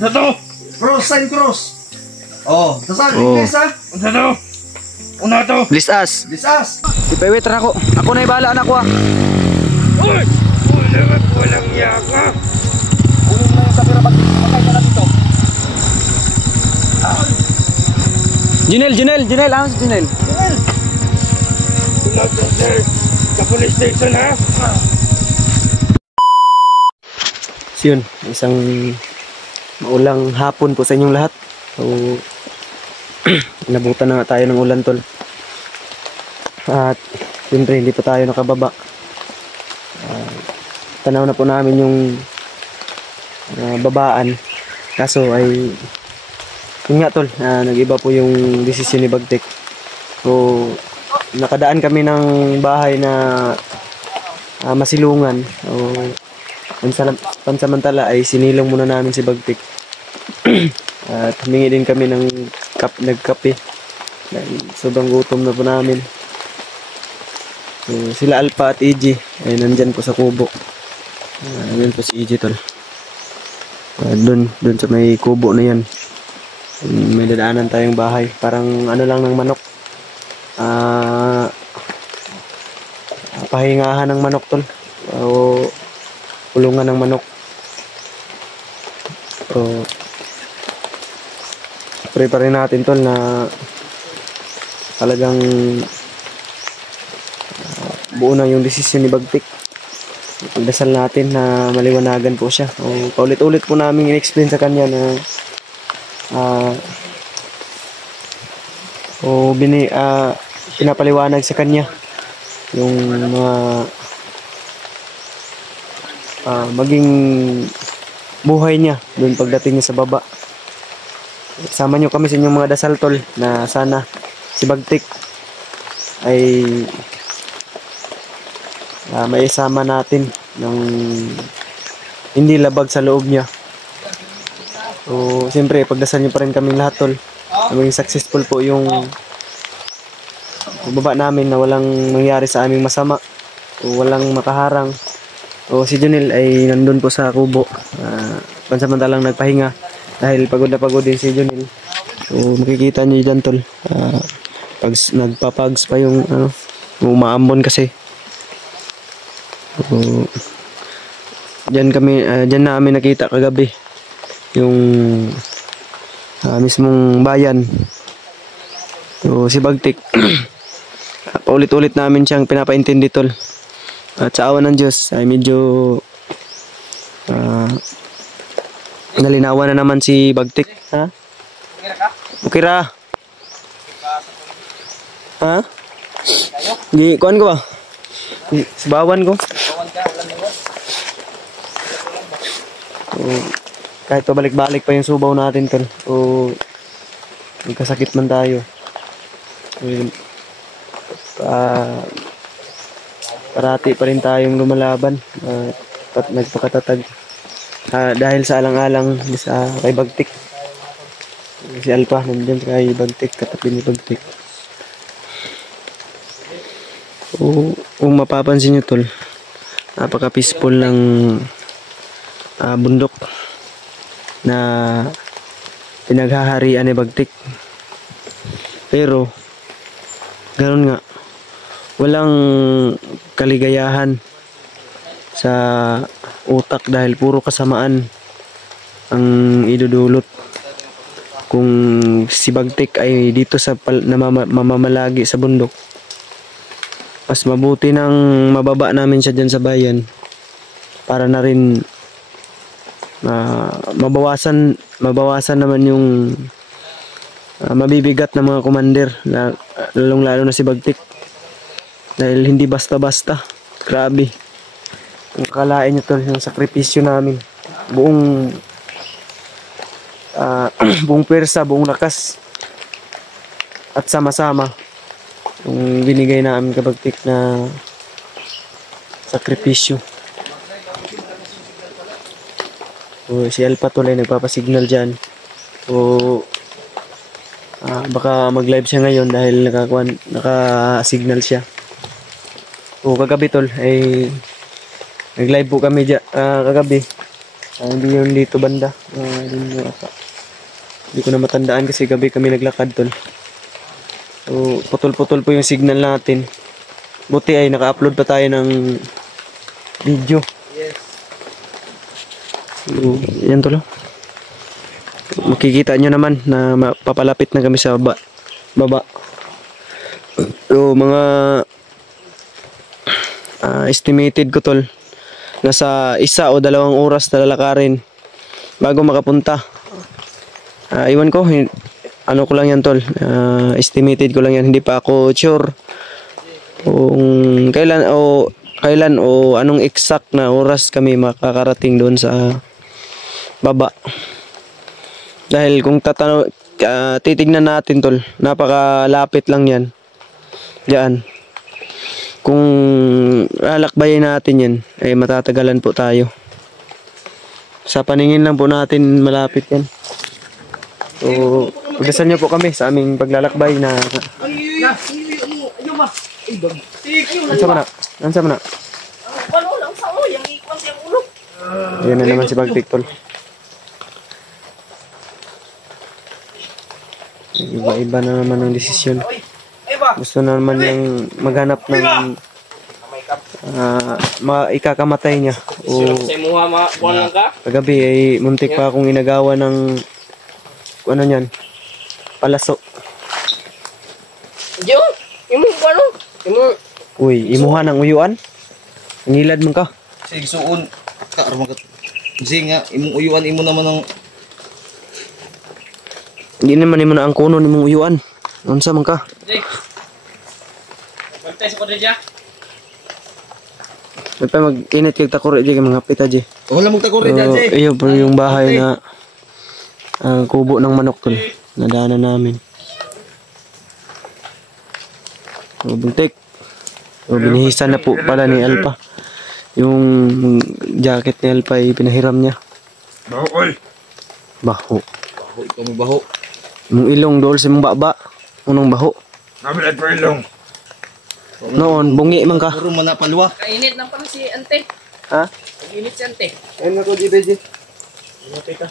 Ano to? Cross, sign cross. Oh, tasal, Oh. English ha? Ano to? Una to? Bless us. Disas. Ipawit na ako. Ako na ibala anak ko ah. Uy! Walang yaka! Kunin mo na yung kapira pag makay ka na dito. Junel, ano si Junel? Una to, sir. Sa police station, ha? So yun, isang maulang hapon po sa inyong lahat. So, nabutan na nga tayo ng ulan tol. At siyempre hindi pa tayo nakababa. Tanaw na po namin yung babaan. Kaso ay yun nga tol, nag-iba po yung desisyon ni Bagtek. So nakadaan kami ng bahay na masilungan. So pansamantala ay sinilong muna namin si Bagtek. At humingi din kami ng nagkape dahil sobrang gutom na po namin. So, sila Alpha at EG ay nandyan po sa kubo. Nandyan po si EG tol. Doon sa may kubo na yan. May dadaanan tayong bahay. Parang ano lang ng manok. Pahingahan ng manok tol. O kulungan ng manok. So, pray pa rin natin tol na talagang buo na yung desisyon ni Bagtek. Pagdasal natin na maliwanagan po siya. O, paulit-ulit po namin in-explain sa kanya na pinapaliwanag sa kanya yung mga maging buhay niya doon pagdating niya sa baba. Sama nyo kami sa inyong mga dasal tol na sana si Bagtek ay maisama natin ng hindi labag sa loob niya. So siyempre pagdasal nyo pa rin kaming lahat tol na maging successful po yung baba namin, na walang nangyari sa aming masama o walang makaharang. O si Junel ay nandun po sa kubo, pansamantalang nagpahinga dahil pagod na pagod din si Junel. So makikita nyo dyan tol, pag nagpapags pa yung umaambon kasi. So, dyan namin nakita kagabi yung mismong bayan. So si Bagtek paulit-ulit namin siyang pinapaintindi tol. At sa awa ng Diyos ay medyo nalinawan na naman si Bagtek. Ha? Okay ra? Ha? Di, kuhan ko ba? Sabawan ko. So, kahit pabalik-balik pa yung subaw natin tol. So, magkasakit man tayo. Parati pa rin tayong lumalaban at nagpakatatag dahil sa alang-alang sa kay Bagtek. Si Alpha nandiyan kay Bagtek, katabi ni Bagtek. Kung mapapansin nyo tol, napaka peaceful ng bundok na pinaghaharian ni Bagtek. Pero ganoon nga, walang kaligayahan sa utak dahil puro kasamaan ang idudulot kung si Bagtek ay dito sa mamamalagi sa bundok. Mas mabuti nang mababa namin siya dyan sa bayan para na rin mabawasan naman yung mabibigat na mga commander, lalong lalo na si Bagtek. Dahil hindi basta-basta. Grabe. Kung kalain nyo tol yung sakripisyo namin. Buong pwersa, buong lakas. At sama-sama. Yung binigay namin kay Bagtek na sakripisyo. So, si Alpha tol ay nagpapasignal dyan. So, baka mag-live siya ngayon dahil naka-signal siya. So kagabi tol ay nag-live po kami kagabi Hindi yun dito banda. Yun yun ata. Hindi ko na matandaan kasi gabi kami naglakad tol. So, putol-putol po yung signal natin. Buti ay naka-upload pa tayo ng video. Yes. So, yan tol. Makikita nyo naman na papalapit na kami sa baba. So, mga estimated ko tol. Nasa 1 o 2 oras na lalakarin bago makapunta. Iwan ko, ano ko lang yan tol. Estimated ko lang yan. Hindi pa ako sure kung kailan o anong exact na oras kami makakarating doon sa baba. Dahil kung titignan natin tol, napakalapit lang yan. Diyan. Kung lalakbayin natin yan, ay matatagalan po tayo. Sa paningin lang po natin malapit yan. So, pagdasan nyo po kami sa aming paglalakbay na... Ansa mo na? Ansa mo na? Yan na naman si Bagtik tol. Iba-iba na naman ang desisyon. Gusto na naman niyang maghanap ng ikakamatay niya. O kagabi ay muntik pa akong inagawa ng ano niyan, palaso. Uy, imuha ng uyuan? Ngilad mo ka? Sige, suon. Sige nga, imong uyuan, imo naman ng... Hindi naman imo na ang kuno nimong uyuan. Unsa man ka? Bantay sa kodre dya. May mag-init kag takore di kay mga pita di. Wala mong takore dyan, Jay. Iyo po yung bahay na kubo ng manok tol. Nadaanan namin. So, buntik. So, binihisan na po pala ni Alpa. Yung jacket ni Alpa ay pinahiram niya. Bakol. Baho. Baho, ikaw mo baho. Yung ilong dool sa mong baba. Unong baho. Nabilad pa ilong. Noon, bungi man ka. Puro man na palwa. Kainit lang pala si ante. Ha? Kainit si ante. Ayun ako, G-Beji. Lumapit ka.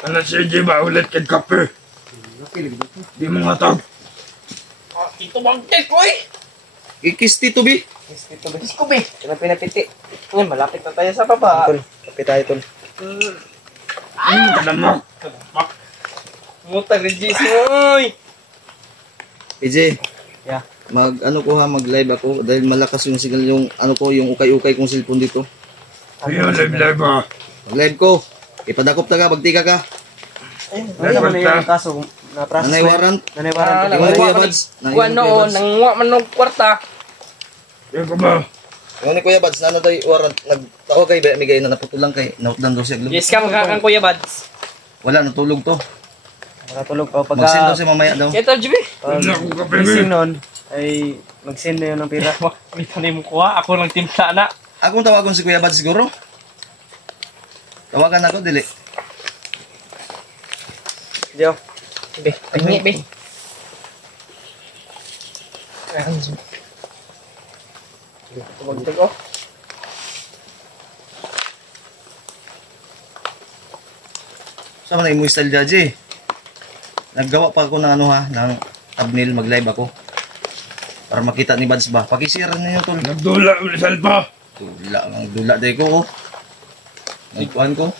Ano siya di ba ulit kay kape? Di mo nga tag. Ito bangkit, oy! Ikis tito, bi. Isko be. Sila pinapiti. Ngayon, malapit na tayo sa baba. Tol, kapit tayo tol. Kalamak. Mutag rin GC, oy! PJ. Yeah. Mag-live ako dahil malakas yung signal yung yung ukay-ukay kong cellphone dito. Ayun, live ba? Mag-live ko. Ipadakop ta ka, bagtika ka. Ano naman na yung kaso na process Nanay warrant. Nanay warrant. Nanay Kuya Bads. Kuwan noon, nanguwa man ng kwarta. Yan ko ba? Yung ni Kuya Bads, na tayo warrant. Nagtao kay, migay na naputulang kay. Nautdan daw siya. Yes ka, makakang Kuya Bads. Wala, natulog to. Nakatulog pa. Mag-send daw Pagka siya mamaya daw. Ito, Jibi. Wala akong kape. gising nun, ay mag-send na yun ng pira. Dito na mo kuha. Ako lang timpla na. Akong tawagon si Kuya Bads siguro. Tawagan ako, dili. Diyo. Be, pahingi, be. Tumagtag oh. Sama na imo style Jaji. Naggawa pa ako ng ng thumbnail, mag-live ako. Para makita ni Bads ba. Pakisira niyo tol. Nagdula ulit salpa. Dula day ko. Nagkuhan ko.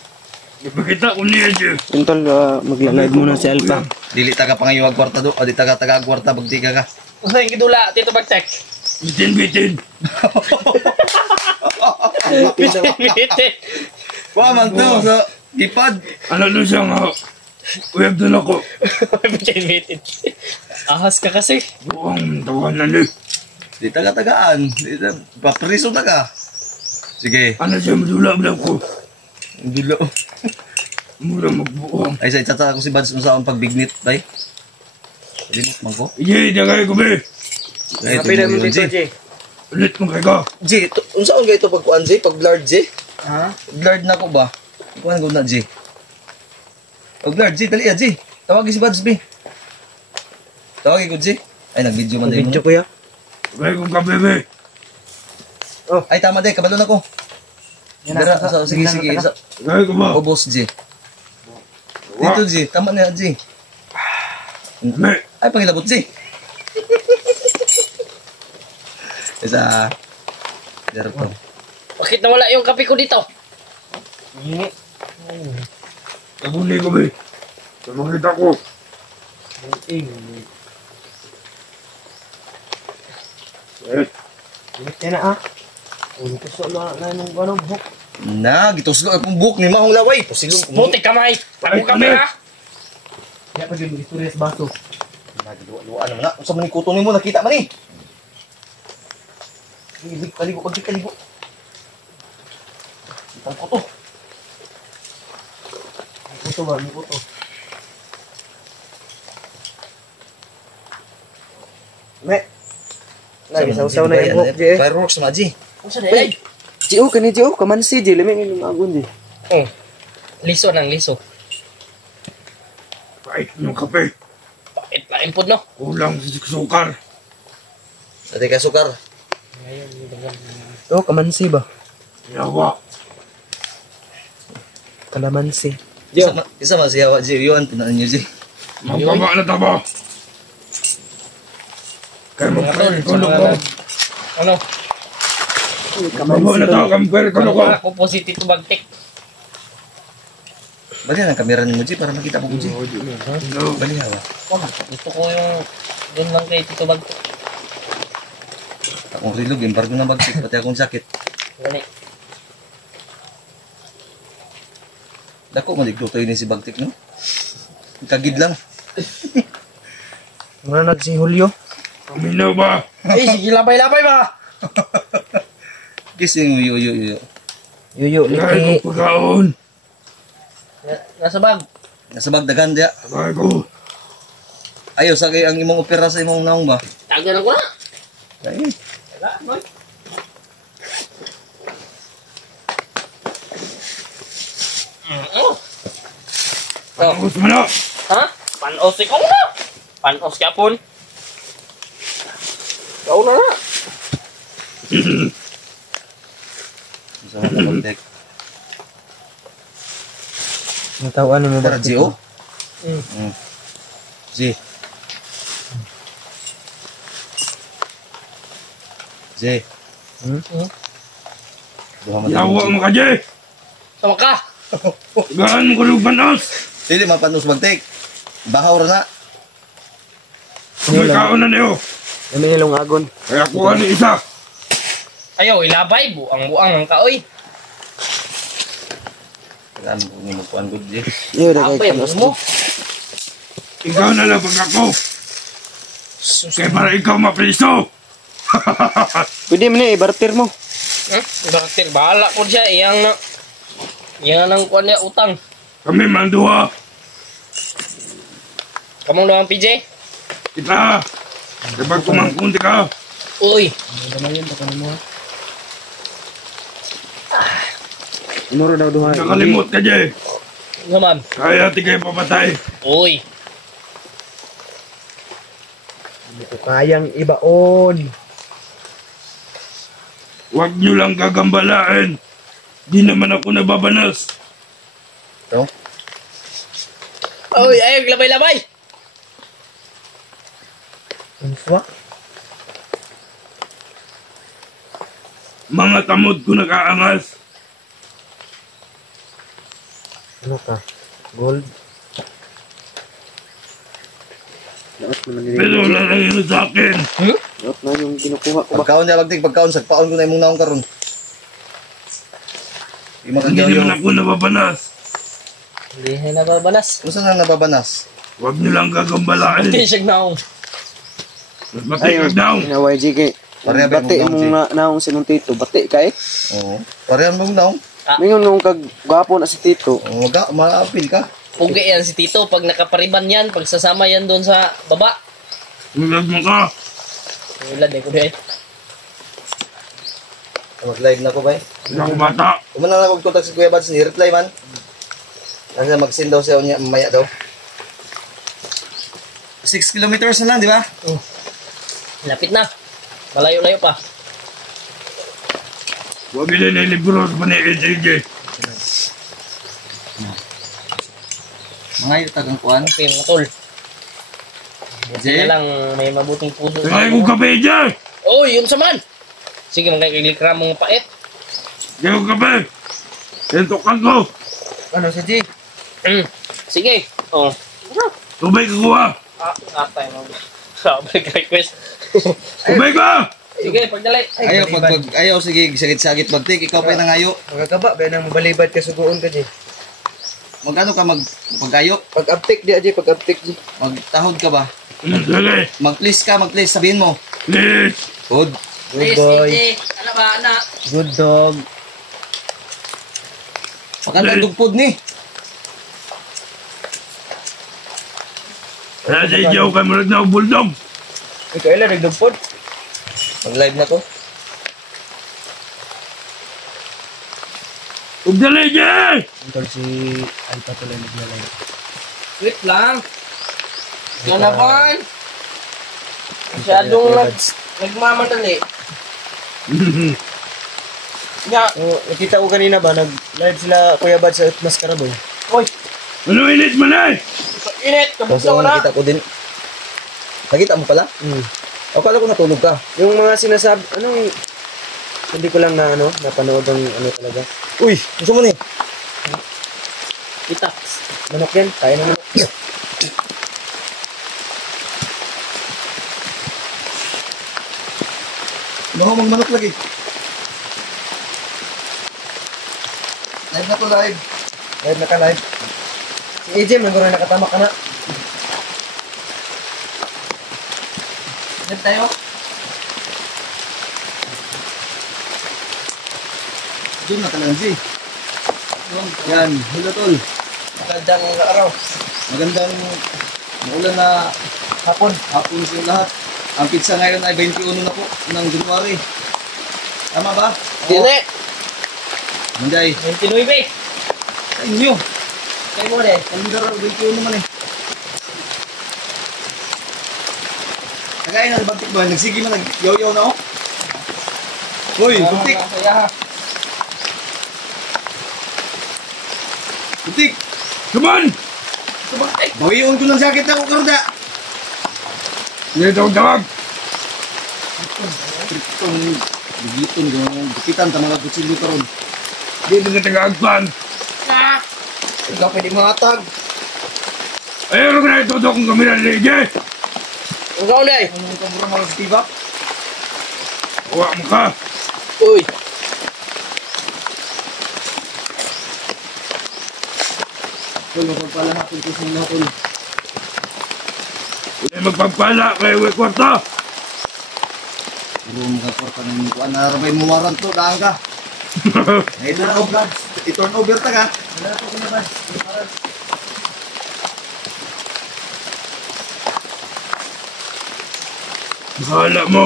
Di ba kita ko niya dyan? Yung tol, magla-live muna si Alpha. Dili taga pangayuwag kwarta do. O di taga kwarta bagtika ka. Usa yung gidula, Tito Bagtek. Bitin. Bitin. Wa man to sa ipad. Ano nun siya nga? Uyab doon ako. Bitin. Ahas ka kasi. Buwang tawanan eh. Di taga-tagaan. Di papriso taga. Sige. Ano siya madula ko? Dulo. Mura magbuwang. Ay sa itata ko si Bads kung saan pagbignit tay. Limot man ko. Ije, dagay ko be. Ay Kapila mo ito dito, J. J. Ulit mo kay ka. J, unsaon ga ito pagkuan J? Pag blurred J? Ha? Blurred na ko ba? Kuan ko na J. Og Lord, G, dali G. Tawagin si Buds, B. Tawagin ko, G. Ay, nag-video man din mo. Video kuya. Gaya kong kape, be. Ay, tama din. Kabalo na ko. Yan Dara, na, sige, sige. Gaya ko ba? Ubos, G. Dito, G. Tama na, G. Me. Ay, pangilabot, G. Isa. Dara po. Bakit nawala yung kape ko dito? Nabuli ko, be. Sa makita ko. Eh, Yan na ah. Ulo ko sa na nung ano, buhok. Na, gituslo akong buhok ni Mahong Laway. Pusilong ko. Buti kamay. Tago kape ha. Kaya pa din mag-istorya sa baso. Nagluwa naman na. Unsa man ni kuto nimo nakita man ni? Kaligo, kaligo. Itang kuto. Buto ba? May buto. Me. Nag-isaw-saw na yung buhok, Ji. Fireworks na, Ji. Ano sa day? Ji, kani Ji, kamansi, Ji. Lamig yung agon, Ji. Oh. Liso ng liso. pait ng kape. Pait na impod no. Kulang sa sukar. Dati ka sukar. Oh, kamansi ba? Yawa. Kalamansi. Isa man siya, Ji. Yun, tinaan niyo, Ji. Magkaba na taba. Kaya magpapay ko ko. Ano? Magkaba na taba kami pwede ko ko. Ako positive to bagtik. Bali ang kamera ni mo, Ji, para makita mo ko, Ji. No. Bali hawa. Gusto ko yung doon lang kay Tito Bagtik. Akong rilog, embargo na bagsik, pati akong sakit. Gani. Dako, maliglutoy ni si Bagtik, no? Kagid lang. Muna si Julio. Paminaw ba? Eh, sige labay-labay ba? Kissing, yo. Yuyo, Kaya liki. ko pagkaon. Nasa bag. Nasa bagdagan diya. Kaya ko. Ayaw, sagay ang imong opera sa imong naong ba? Tagan ako na. Ay, Wala, boy. Oh. Pangos mo na. Ha? Panos ikaw na. Panos ka pun. Ikaw na na. sama na Bagtik. Natawan mo Tara, ba? Ji, oh. Mm. Ji. Ji. Duha man. Yawa mo ka, Jay. Sama ka. Gaan mo ko ng panos. Dili mapanos Bagtik. Bahaw ra na. Pagkaon na niyo. May ilong agon. Kaya kuha ni isa. Ayaw, ilabay. Buang-buang ang kaoy. Kan ni mo kuan gud, Ji. Iyo, dagay Abay, kalos mo. Ikaw na lang pag ako. Kaya para ikaw mapriso. Pwede mo na, ibarter mo. Bakit bahala ko siya. Iyang na. Iyang nang kuha niya utang. Kami manduha. Kamong doang PJ. Kita. Kapag kumangkunti ka. Uy. Muro daw duha. Nakalimot ka, Jay. Naman. Kaya tigay papatay. Uy. Hindi ko kayang ibaon. Huwag nyo lang gagambalain. Di naman ako nababanas. To. Uy, ayaw, labay-labay. Unswa? Mga tamod ko nakaangas. Ano ka? Gold? Laot naman nila. Pero wala lang yun sa akin. Laot na yung kinukuha ko ba? Pagkaon diya Bagtik, pagkaon sagpaon ko na imong naong karon. Di Hindi makagyaw naman yung ako nababanas. Hindi na nababanas. Kung saan na nababanas? Huwag nyo lang gagambalain. Hindi siya naong. Mas matikag daw. Na YG kay. Pareha ba Bati yung mong naong sinong tito. Bati kay. Oo. Parehan mong naong. Mingon nung kagwapo na si tito. Oo, maapil ka. Pugi yan si Tito. Pag nakapariban yan, pag sasama yan doon sa baba. Huwag mo ka. Ulad eh ko dahil. Mag-live na ko ba? Hindi ako bata. Kumana na kong kontak si Kuya Bads, ni reply man. Kasi mag-send daw siya niya mamaya daw. 6 kilometers na lang, di ba? Lapit na. Malayo-layo pa. Huwag bilhin na libro pa ni AJJ. Mga yung tagang kuhan. Okay, mga tol. Buti Jay? na lang may mabuting puso. Kaya kong kape dyan. Oh, yun sa man. Sige, magkakilikra mong pait. Kaya kong kape. Tentokan ko. Ano si G? Sige. Oh. Tubay ka kuha. Atay mo. Sabi request. Tubay ka. Sige, pagdalay. Ayaw, sige, sagit-sagit bagtik. Ikaw pa yung nangayo. Magkakaba, ba nang balibad ka suguon ka, Jay. Magkano ka mag-gayo? Pag-uptick di, Jay, pag-uptick, Jay. Magtahod ka ba? Dali. Mag-please ka, mag-please. Sabihin mo. Please. Good. Good boy. Ano ba, anak? Good dog. Pagkanda dugpod ni. Kaya sa iyaw ka mo na bulldog. Ikaw ilan, nagdugpod? Mag-live na ko. Huwag dali dyan. Tol, si Alpa tuloy naglalay. Wait lang. Yan na ba? Masyadong nagmamadali. Nga. Oh, nakita ko kanina ba, nag-live sila Kuya Bad sa Mascaraboy. Oy, Ano init mo na eh? init. Tapos Kabuksan ko na. nakita ko din. Nakita mo pala? Akala ko natulog ka. Yung mga sinasabi, hindi ko lang na napanood ang talaga. Uy, gusto mo ni? Kita. Manok yan, kaya na manok. Baka magmanok lagi. Live na to, live. Live na ka, live. Si AJ, maguro na nakatama ka na. Live tayo. Doon na talaga, G. Yan, hello tol. Magandang araw. Magandang maulan na hapon sa lahat. Ang pizza ngayon ay 21 na po ng January. Tama ba? Dili. Manday. 29. Sa inyo. Kayo mo rin. Kalendar 21 naman eh. Nagkain na bantik ba? Nagsige man, nag-yaw-yaw na ako. Hoy, buntik! Buntik! Come on. Bawiyon ko ng jacket ako, karuda! Dito ang tawag. Itong bigiton ko, gupitan ta mga kutsilyo karon. Dito ka taga-agpan. Ikaw pwede matag. Ayun ka na itutok ang kamila ni AJ. Ang kaon day. Ang kamura mga tibak. Huwag mo ka. Uy. Tol, mapagpala natin ko sa mga tol. Hindi magpapala kay Uwe Kwarta. Puro mga porta ng kuan. Narabay mo warrant to, daan ka. I-turn over. I-turn over ta ka. Bahala mo.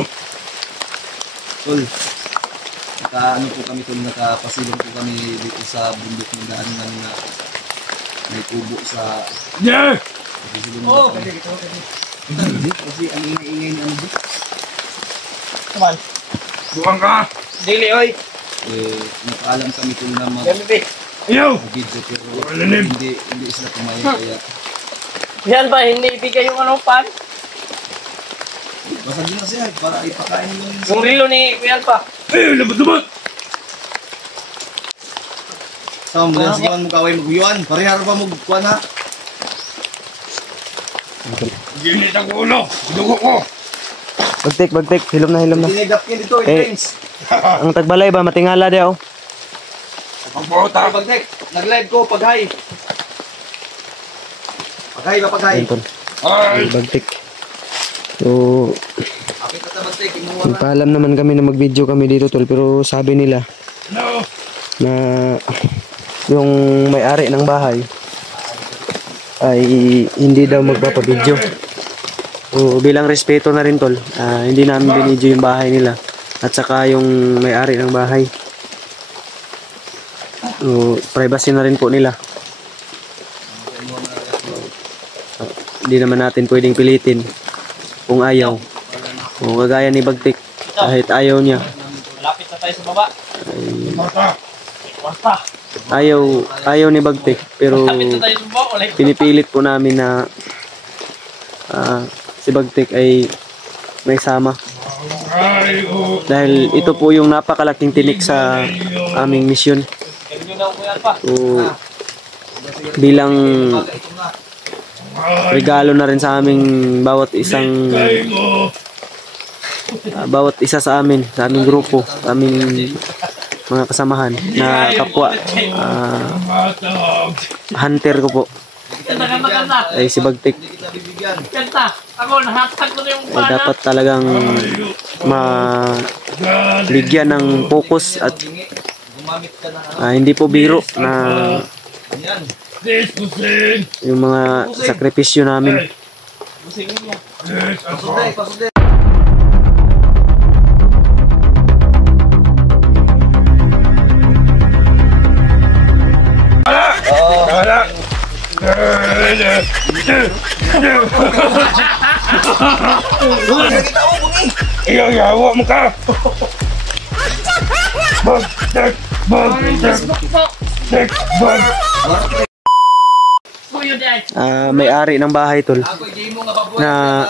Tol, ano po kami tol, nakapasilong po kami dito sa bundok ng daan na may kubo sa Yeah. oh, kasi ang ingay-ingay ni ano ba? Come on. Buwang ka. Dili, oy. Nakaalam kami tol na Gabi. Ayaw. mag-video pero Alalim. hindi sila pumayag kaya Yan ba, hindi ibigay yung anong pan? basag na siya para ipakain mo Yung rilo ni Kuya Alpa. Ayaw, labot-labot. sa mga sigawan mo kaway maguyuan parehar pa mo kuha na Ginit ang ulo. Dugo ko. Bagtik, hilom na. dinigap yan dito friends Ang tagbalay ba, matingala di ako. Pagbuta. pagtek nag-live ko pag-hi pag-hi Ayun, tol. Ay. Bagtik. So, apit na pagtek imuha na nagpaalam naman kami na mag-video kami dito, tol. Pero sabi nila No. na yung may-ari ng bahay ay hindi daw magpapabidyo. So, bilang respeto na rin, tol, hindi namin binidyo yung bahay nila at saka yung may-ari ng bahay. So, privacy na rin po nila. hindi naman natin pwedeng pilitin kung ayaw. O kagaya ni Bagtik, kahit ayaw niya, Lapit na tayo sa baba. Basta. ayaw ni Bagtik, pero Lapit na tayo sa baba. Ulit. pinipilit po namin na si Bagtik ay may sama. Dahil ito po yung napakalaking tinik sa aming misyon. So, bilang regalo na rin sa aming bawat isa sa aming grupo, sa aming mga kasamahan na kapwa hunter ko po ay si Bagtik. Ay dapat talagang bigyan ng focus at hindi po biro na yung mga sakripisyo namin. Ikaw yawa mo ka. May-ari ng bahay tol na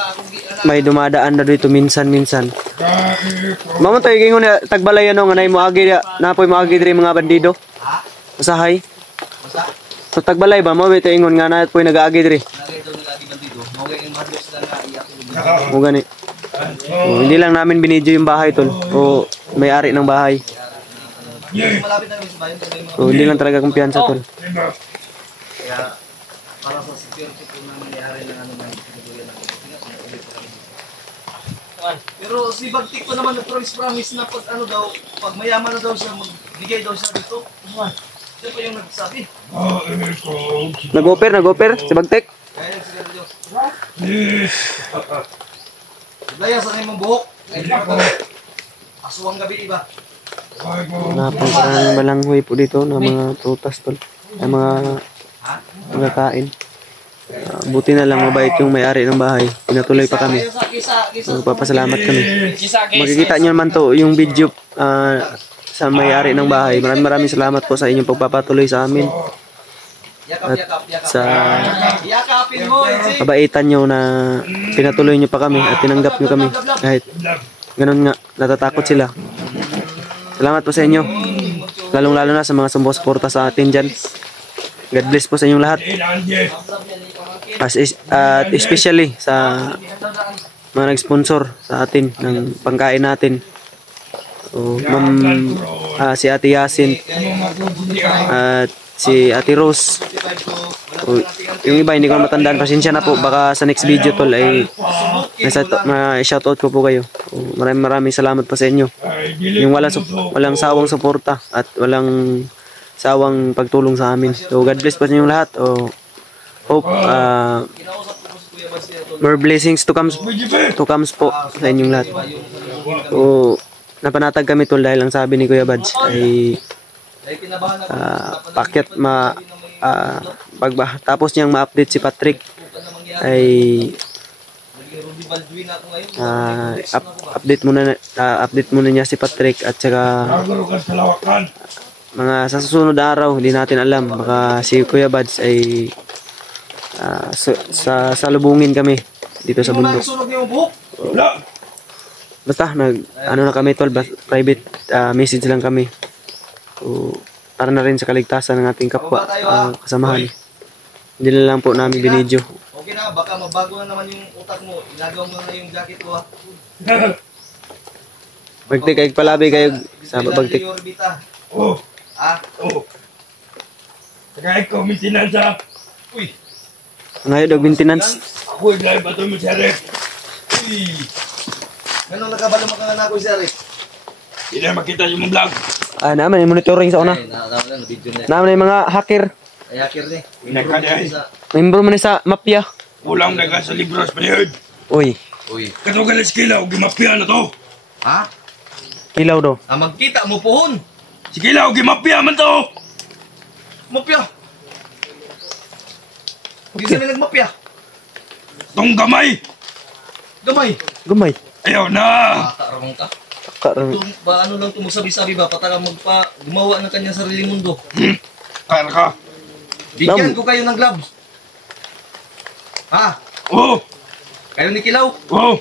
may dumadaan na dito minsan-minsan. Mamo tayo gingon na tagbalay ano nga nay mo agi napoy mo agi diri mga bandido. Usahay. So tagbalay ba mo bitaw ingon nga na poy nagaagi diri. O gani. Hindi lang namin binidyo yung bahay tol o may-ari ng bahay. So hindi lang talaga kumpiyansa tol. Para sa security po na mangyari ng ano ng pinaguluyan ng pero si Bagtik ko naman nag-promise na pag ano daw, pag mayaman na daw siya, magbigay daw siya dito. Siya pa yung nagsabi. Nag-offer si Bagtik. Kaya nagsigaro Diyos. Daya sa ngayong buhok. Aswang gabi iba. Napang balanghoy po dito ng mga prutas tol. Ay mga magkakain. Buti na lang mabait yung may-ari ng bahay. Pinatuloy pa kami. Magpapasalamat kami. Makikita nyo naman to yung video sa may-ari ng bahay. Maraming salamat po sa inyong pagpapatuloy sa amin. At sa kabaitan nyo na pinatuloy nyo pa kami at tinanggap nyo kami. Kahit ganun nga, natatakot sila. Salamat po sa inyo. Lalong-lalo na sa mga sumusuporta sa atin dyan. God bless po sa inyong lahat. At especially sa mga nag-sponsor sa atin ng pangkain natin. So, si Ate Yasin at si Ate Rose. So, yung iba hindi ko matandaan, pasensya na po. Baka sa next video tol ay shoutout ko po kayo. So, maraming salamat po sa inyo. Yung walang sawang suporta at walang sawang pagtulong sa amin. So God bless po sa inyong lahat. Hope more blessings to comes po sa inyong lahat. So napanatag kami tol dahil ang sabi ni Kuya Bads ay tapos niyang ma-update si Patrick ay update muna niya si Patrick at saka mga sa susunod araw, hindi natin alam, baka si Kuya Bads ay salubungin kami dito sa bundok. Basta ano na kami tol, private message lang kami. So, para na rin sa kaligtasan ng ating kapwa kasamahan. Hindi na lang po namin binidyo. Okay na, baka mabago na naman yung utak mo. Ilagaw mo na yung jacket ko ha. Bagtik, ay palabi kayo sa Bagtik. Oh. Oh. Saka ikaw, maintenance ha. Uy. Ngayon, dog maintenance. Ako, iglay ba ito mo siya rin? Uy. Ganun nakabalo mo ka nga na ako siya rin. Hindi na makita yung vlog. Naman, yung monitoring sa una. Naman yung mga hacker. Ay, hacker ni. Membro mo sa mafia. Ulang na ka sa libros panihod. Uy. Katugan na skilaw, gimapya na to. Ha? Kilaw do. Magkita mo pohon. Skilaw, gimapya man to. Mapya. Hindi sila nagmapya. Tong gamay. Gamay. Gamay. Ayaw na. Kakarang ka. Karon. Ano lang tumusabi-sabi ba? Pataka gumawa ng kanyang sariling mundo. Kaya ka. Bigyan ko kayo ng gloves. Ha? Oh. Kayo ni Kilaw? Oh.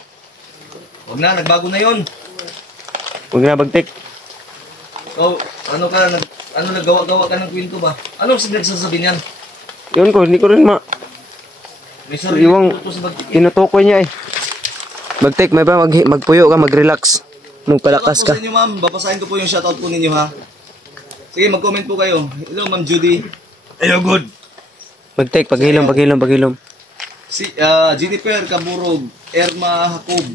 Huwag na, nagbago na yon. Huwag na bagtik. So, ano ka, naggawa-gawa ka ng kwento ba? Ano sasabi niyan? Yun ko, hindi ko rin May sarili Iwang kwento sa bagtik. tinutukoy niya eh. Bagtik, may ba magpuyo ka, mag-relax. Magpalakas Shoutout po ka. sa inyo, ma'am. Babasahin ko po yung shoutout po ninyo, ha? Sige, mag-comment po kayo. Hello, Ma'am Judy. Ayaw good. Bagtik, paghilom. Si Jennifer Kaburog, Erma Hakob.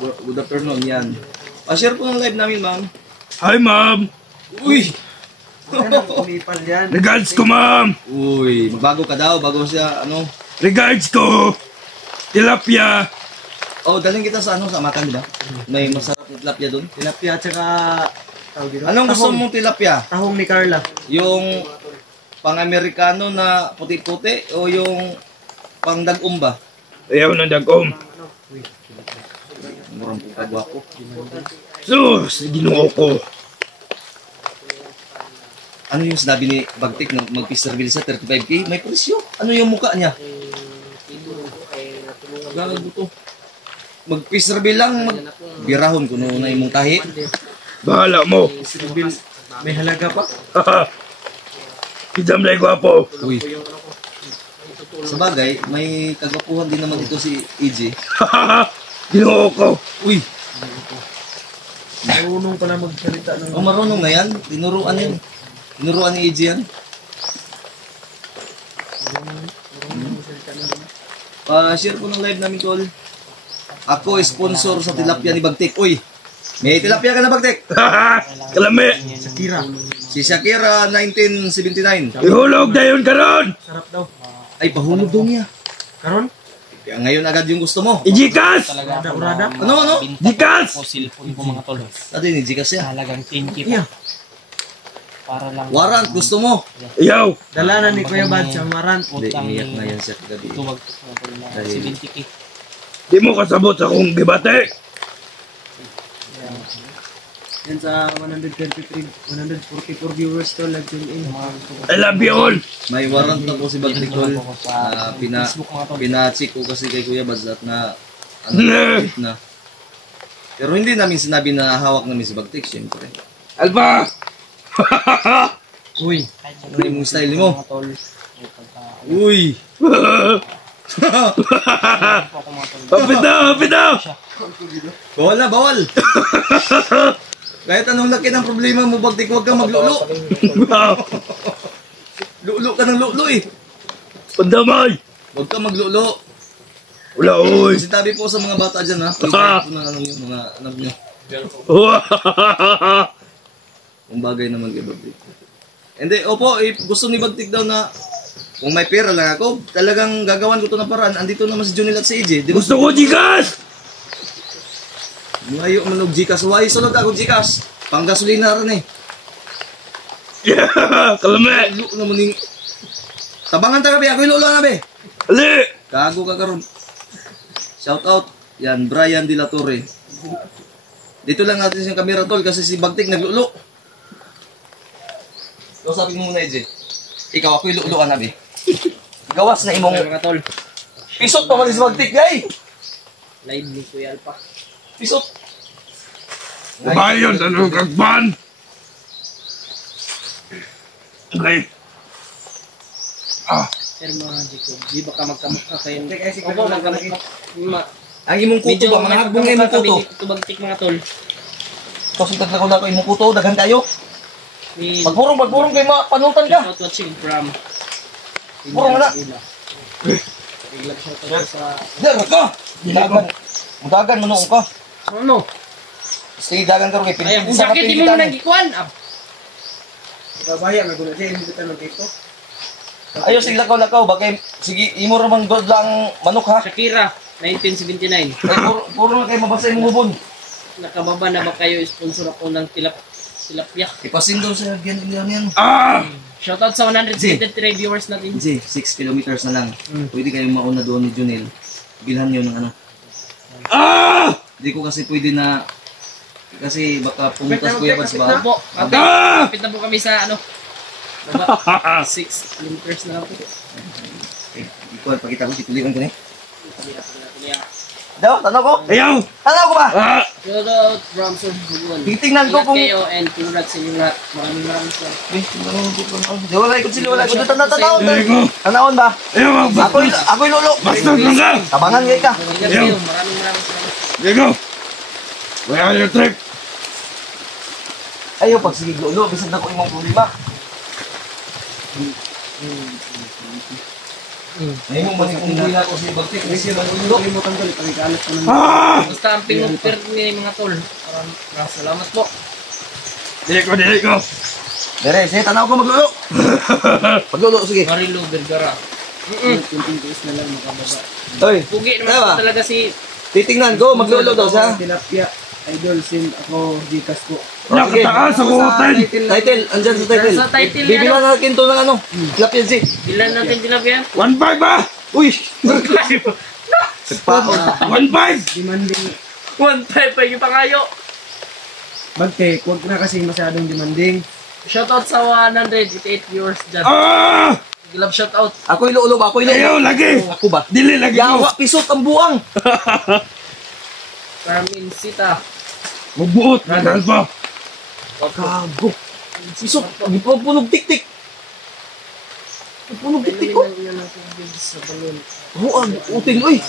Good afternoon, yan. Pa-share po ng live namin, ma'am. Hi, ma'am. Uy! Regards ko, ma'am. Uy, magbago ka daw, bago siya, ano. Regards ko. Tilapia. Oh, daling kita sa sa makan, di ba? May masarap na tilapia doon. Tilapia at saka tawag dito. Anong gusto mong tilapia? Tahong ni Carla. Yung pang-Amerikano na puti-puti o yung pang-dagom ba? Ayaw na dagom. Murang po kagwapo. Sus, ginoo ko. Ano yung sinabi ni Bagtik na mag-pisterbill sa 35K? May presyo. Ano yung mukha niya? Galag to. Mag-pisterbill lang, birahon ko na yung mong tahi. Bahala mo. May halaga pa. Kidam na gwapo. Uy. Sa bagay, may kagwapuhan din naman dito si EJ. Ginoo ko. Uy, Marunong pala magsalita ng... oh, marunong na yan. Tinuruan yan. Tinuruan ni EJ yan. Pa-share po ng live namin, tol. Ako, sponsor sa tilapia ni Bagtik. Uy, may tilapia ka na, Bagtik? Kalami. Shakira. Si Shakira, 1979. Ihulog na yun karon. Sarap daw. Ay, pahulog daw niya. Karon? Kaya ngayon agad yung gusto mo. Ijikas. Urada. Ano? Jikas. Cellphone ko mga tol. Dati ni Gcash yan. Halagang 10K Iya. para lang Warrant, gusto mo. Ayaw. Dala na ni Kuya Bad sa Maran. Hindi, iyak na yan siya kagabi. tuwag-tug mga tol na 70K. Di mo kasabot sa kong gibate. Yan sa 144 viewers to nag-tune in. I love you all. May warrant na po si Bagtik Tol. Na Facebook mga tol. pina-check ko kasi kay Kuya Bads at na ano, na. Pero hindi namin sinabi na hawak namin si Bagtik, syempre. Alba. Uy. Ano yung style mo? Mga tol. Uy! Hapit na. Bawal na, bawal! Kahit anong laki ng problema mo, Bagtik, huwag kang maglulo. Lulo ka ng lulo eh. Pandamay. Huwag kang maglulo. Wala oy. Kasi tabi po sa mga bata dyan ha. Pag po ng anong yung mga anak nyo. Kung bagay naman kay Bagtik. Hindi, opo, gusto ni Bagtik daw na kung may pera lang ako, talagang gagawan ko to ng paraan. Andito naman si Junil at si EJ. Di ba? Gusto ko jikas. Ngayon man og Gcash. Why sunod ako Gcash? Pang gasolina rin eh. Yeah. Kalami. Lulo naman yung... Tabangan tayo, be. Ako yung lulo na, be. Ali. Kago ka karon. Shout out. Yan, Brian De La Torre. Dito lang natin yung camera, tol, kasi si Bagtik naglulo. So, sabi mo muna, EJ. Ikaw, ako yung lulo na, be. Gawas na imong... Mga tol. Pisot pa man si Bagtik, gay! Live ni Kuya Alpa. Pisot! Bayon sa nung kagban. Okay. Sir mga dito. Di ba ka magkamukha kayo? Opo, magkamukha. Ang imong kuto ba? Mga hagbong na imong kuto. Tubagtik mga tol. Tapos itagla ko na ko imong kuto, daghan kayo. Ni Pagpurong kayo, panutan ka. Shout watching from Purong na. Bigla shoutout sa Dagan ka! Dagan. Dagan, manuong ka. ano? Sige, dagan ka rin. Ay, ang sakit di mo nang ikuan. Babaya, naguna siya. Hindi kita dito. Ayos, sige, lakaw-lakaw. Bagay, sige, imo ramang god lang manok ha. Shakira 1979. Ay, puro na kayo mabasa yung hubon. Nakababa na ba kayo sponsor ako ng tilapia? Ipasin daw sa ganyan yan. Shoutout sa 173 viewers natin. Hindi, 6 kilometers na lang. Pwede kayong mauna doon ni Junel. bilhan nyo ng ano. Ah! Hindi ko kasi pwede na, kasi baka pumuntas Kuya Bads ba? Po, Ah! kapit na po kami sa ano. Baba, 6 liters na lang po. Okay, ikaw, pakita ko, titulikan ko na Daw, tanaw ko? Ayaw! Tanaw ko ba? Ah! Shout out from Sir Bugon. Titingnan ko Ingat kung... kayo and congrats sa inyo lahat. Maraming salamat. Di wala ikot sila, wala ikot. Tanaw, Dali ko! tanawon ba? Ayaw! Ako'y lolo. Basta ka ka! Tabangan ngayon ka. Ingat kayo. Maraming salamat. Dali ko! Wala yung trip! Ayaw, pag sige lolo, bisag na ko imong problema. Ayaw mo manikunggoy na ako sa ibang tik. Kasi siya Hindi mo tanggal, pagkakalat ko ng Ah! Basta ang pinupir ni mga tol. Maraming salamat po. Dali ko! Dali ko! Dere, sige, tanaw ko maglolo. Maglolo, sige. Marilo Vergara. kunting tiis na lang makababa. Oy, Pugi naman Diba? po talaga si... titingnan ko, maglolo daw siya. Tilapia, idol, send ako, Gcash ko. Nakataas ako hotel! Title, andyan sa title. Sa title yan. Bibilan natin to ng ano. Clap yan si. Bilan natin tilapia. 1.5 ba? Uy! Nagpaon. 1.5! Demanding, 1.5 pa yung pangayo. bagte, huwag na kasi masyadong demanding. Shoutout sa 188 viewers dyan. Ah! Love shoutout. Ako'y lolo ba? Ako'y Ayaw lolo. lagi! Ako ba? Dili lagi ko! Yawa, pisot ang buang. Carmen Sita. Magbuot! Nadal pa! Gago. Pisot. Punog tik-tik. Punog tik-tik ko. Sa balon. Buang. Uting, uy.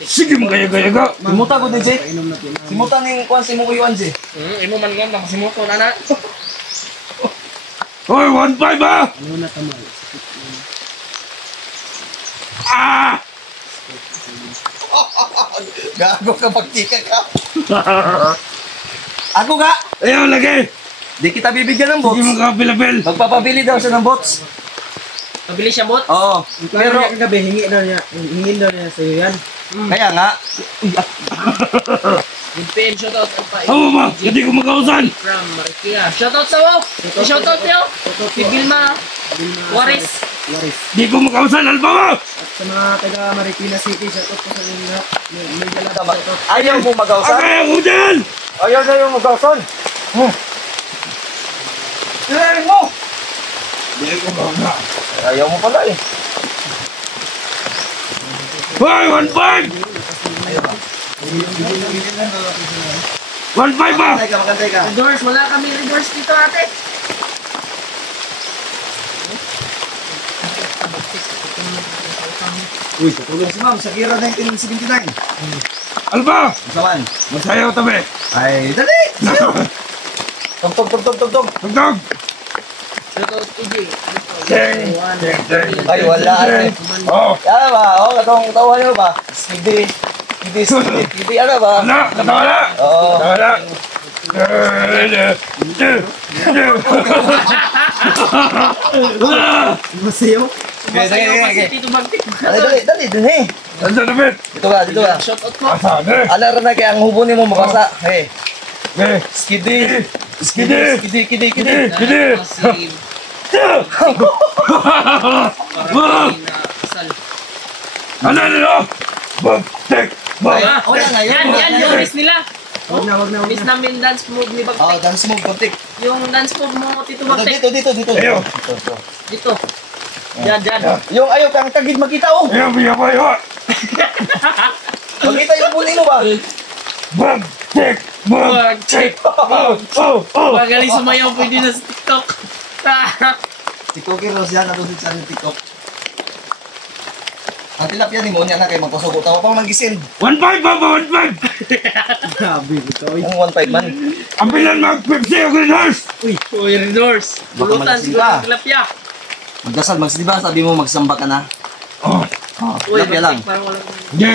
Sige mo kaya ka! Simuta ko, DJ. Painom natin. Simuta ng kwan si Mukoy Wanji. Imo man nga nakasimuto na na. Hoy! 1.5 ba? Ano na tamal? Ah! Gago ka, pagkika ka. Ako ga. Ayaw lagi! Di kita bibigyan ng Sige mo bots. ka pilapil! Magpapabili daw siya ng bots. Pabili siya bot. Oo. Pero Pero, niya kagabi, hingin daw niya sa'yo yan. kaya nga. Good PM shoutout ang pa. Tama ba? Hindi ko makausan! From Marikina. Shoutout sa wow. Shoutout niyo. Si Vilma Juarez. Waris. Hindi ko makausan! Alba mo! At sa mga taga Marikina City, shoutout po sa inyo lahat. May dala Tama. shoutout. Ayaw mo magawsan? Akaya ko dyan! Ayaw na yung magawsan. Tirahin mo. Hindi ko makausan! Ayaw mo pala eh. Hoy! 1.5! 1.5 ba? Magantay ka. Redoors, wala kami redoors dito ate. Uy, katulong si ma'am. Shakira 1979. Alba! Saman. Masayaw tabi! Ay, dali. Tog. Tugtog! Shoutout TJ. Ding! Ding! Ding! Ay, wala. Oh! Ano ba? Oh, katong tawa niyo ba? Speedy. Speedy, ano ba? Wala! Katawala! Oo. Katawala! Masayo. Sumasayaw pa si Okay. Tito Bagtik. Dali. Nandiyan na, Bet! Dito ka. Shoutout po. Asa, ne? Alar na kaya ang hubo ni mo mabasa. Hey, Ne? skiddy. Skiddy! Kidi. Gidi! Si Wow! Kasal. Ano nila? Bagtek! Ay, wala na yun. Yan yung miss nila. Wag na. Miss namin dance move ni Oh, Bagtik. dance mo, kontik. Yung dance move mo, Tito Bagtik. Dito. Ayaw! Dito. Diyan. Yung ayaw kang tagid makita oh. Ayaw, ayaw! Makita yung bully mo ba? Bagtek! Bagtek! Oh! Magaling sumayaw pwede na sa TikTok. TikToker Ros yan, natusin sa TikTok. Ang tilapia ni mo niya na kay magpasuko. Tawa pang mag-isend. 1.5 ba? 1.5! Grabe, ito. Ang 1.5 man. Ang bilan mag-Pepsi o Greenhouse! Uy, Redoors. Baka Bulutan malasin siguro ka. ng tilapia. Magdasal, diba sabi mo magsamba ka na? Oh! Uy, Tilapia lang. Bagtik, parang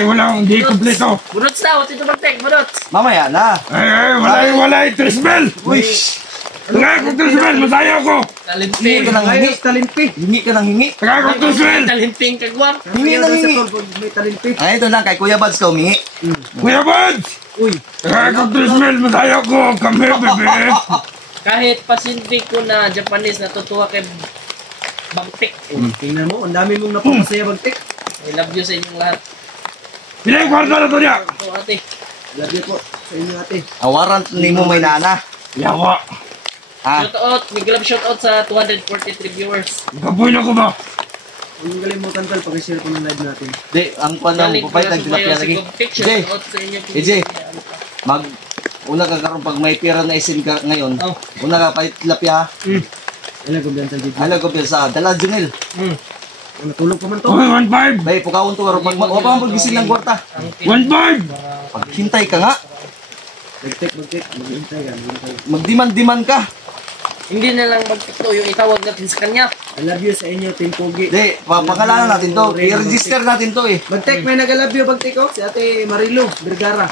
walang... Hindi kompleto! Bunots daw, Tito Bagtik, bunots. Mamaya na. Wala yung Trisbel! Uy! Tagay ko Trisbel! Masaya ko! Hingi Talenting. ka ng hingi. Ayos, talimpi. Hingi ka ng hingi. Tagay ko Trisbel! Talenting kagwang. Hingi Ayaw ng daw sa hingi. tol, pag may talimpi. Ay, ito lang. Kay Kuya Bads ka humingi. Kuya Buds! Uy, Tagay ko Trisbel! Masaya ko! Come here, bebe! Kahit pasinti ko na Japanese natutuwa kay Bagtik. tingnan mo, ang dami mong napapasaya bagtik. I love you sa inyong lahat. Pinay kwarta na to niya. Ito, ate. Love you po sa inyo ate. Awaran ni mo may nana. Yawa. Ha? Shoutout, big love shoutout sa 243 viewers. Kapoy na ko ba? Huwag mong kalimutan tol, pakishare ko ng live natin. Di, ang panang Galing pupay kuya nagtilapia Sumayo, lagi. si Goptik, Jay, shoutout sa inyo. Jay. Mag una ka karon pag may pera na isin ka ngayon. Oh. Una ka pa tilapia ha. Ilang gubyan sa video. Ala ko sa dala Junel. Natulog pa man to. Okay, 1-5. Bay pukawon to karon pag wa pa magisin ng kwarta. 1-5. Pag hintay ka nga, Mag-take. Maghintay ka. magdiman-diman ka. Hindi na lang magpito yung itawag natin sa kanya. I love you sa inyo, Team Pogi. Di, papangalanan natin to. I-register natin to eh. Mag-take, may nag-love you. Mag-take ko. Si Ate Marilu Vergara.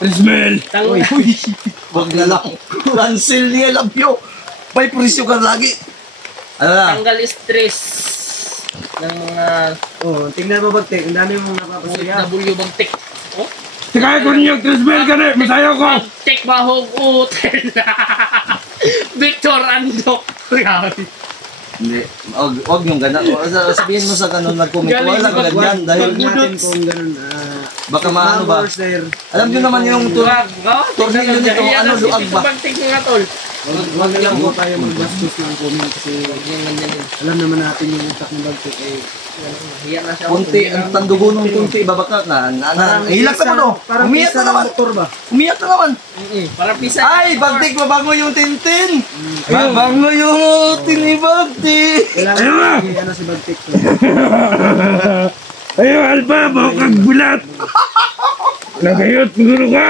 Ismail. Tang Uy, wag na lang. Cancel niya, love you. May presyo ka lagi. Ano na? tanggal stress ng mga Oh, tingnan mo mag-take. Ang dami mong napapasaya. OFW Bagtik. Oh? Tikay ko ninyo, Ismail ka na. Masaya ko. Bagtik bahog uten. Victor Andok. Hindi. Wag yung gana. Sabihin mo sa kanon nag-comment. Galing Wala sa ka ganyan. Dahil Mag- natin kung ganun. baka maano ba? Followers there. Alam nyo naman yung Wag, tornilyo nito, ano, luag ba? Bagtik mga tol. Wag lang po tayo mag-bastos ng comment kasi alam naman natin yung utak ng Bagtik ay Hiya na siya. Kunti, ang tandugunong kunti, babaka na. Hilak naman oh. Parang Umiyak pisa na naman. ng motor ba? Umiyak na naman. Parang pisa. Ay, Bagtik, mabango yung tintin. Mabango yung tin ni Bagtik. Kailangan Ayun na. ano si Bagtik. Ayo, Alba, bawa kang bulat. Nagayot, siguro ka.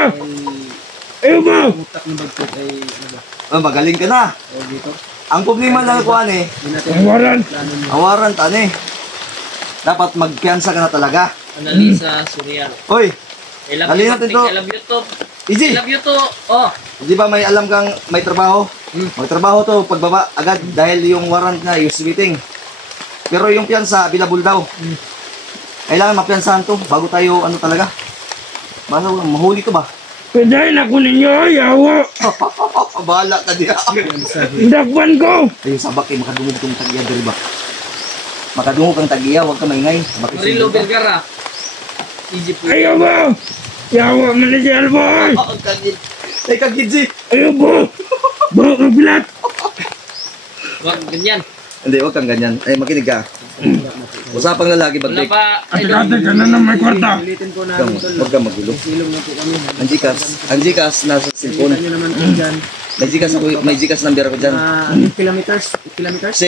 Ayo ba? Ang utak ng Bagtik ay ano ba? Magaling ka na. O dito. Ang problema lang ko eh, Hindi natin Ang waran. plano mo. awaran tani. Dapat magpiyansa ka na talaga. Analisa Surya. Hoy, I love Dali you, natin Bagtik. to. I love you to. I Easy. love you to. Oh. Di ba may alam kang may trabaho? Magtrabaho to pagbaba agad dahil yung warrant na is waiting. Pero yung piyansa, available daw. Kailangan mapiyansahan to bago tayo ano talaga. Basta mahuli to ba? Pwede na ko ninyo, yawa. Bahala ka diya. Dakpan ko. Ayun, sabak eh, makadungog tong tagiya diri ba? Makadungog ang tagiya, huwag ka maingay. Sabak Marilo Vergara. Easy po. Ayo ba? Yawa, manager boy. Ang kagid. Ay, kagidji. Ayo ba? Bawa kang bulat. Wag ganyan. Hindi, huwag kang ganyan. Ay, makinig ka. Usapang lalaki, Wala bagdik. pa. Ate-ate ka na ng may kwarta. Pilitin po Huwag namin tol. huwag kang magulo. Silong na po kami. Ang Gcash nasa Kita cellphone. nyo naman po dyan. May Gcash number ako dyan. 8 kilometers? 6.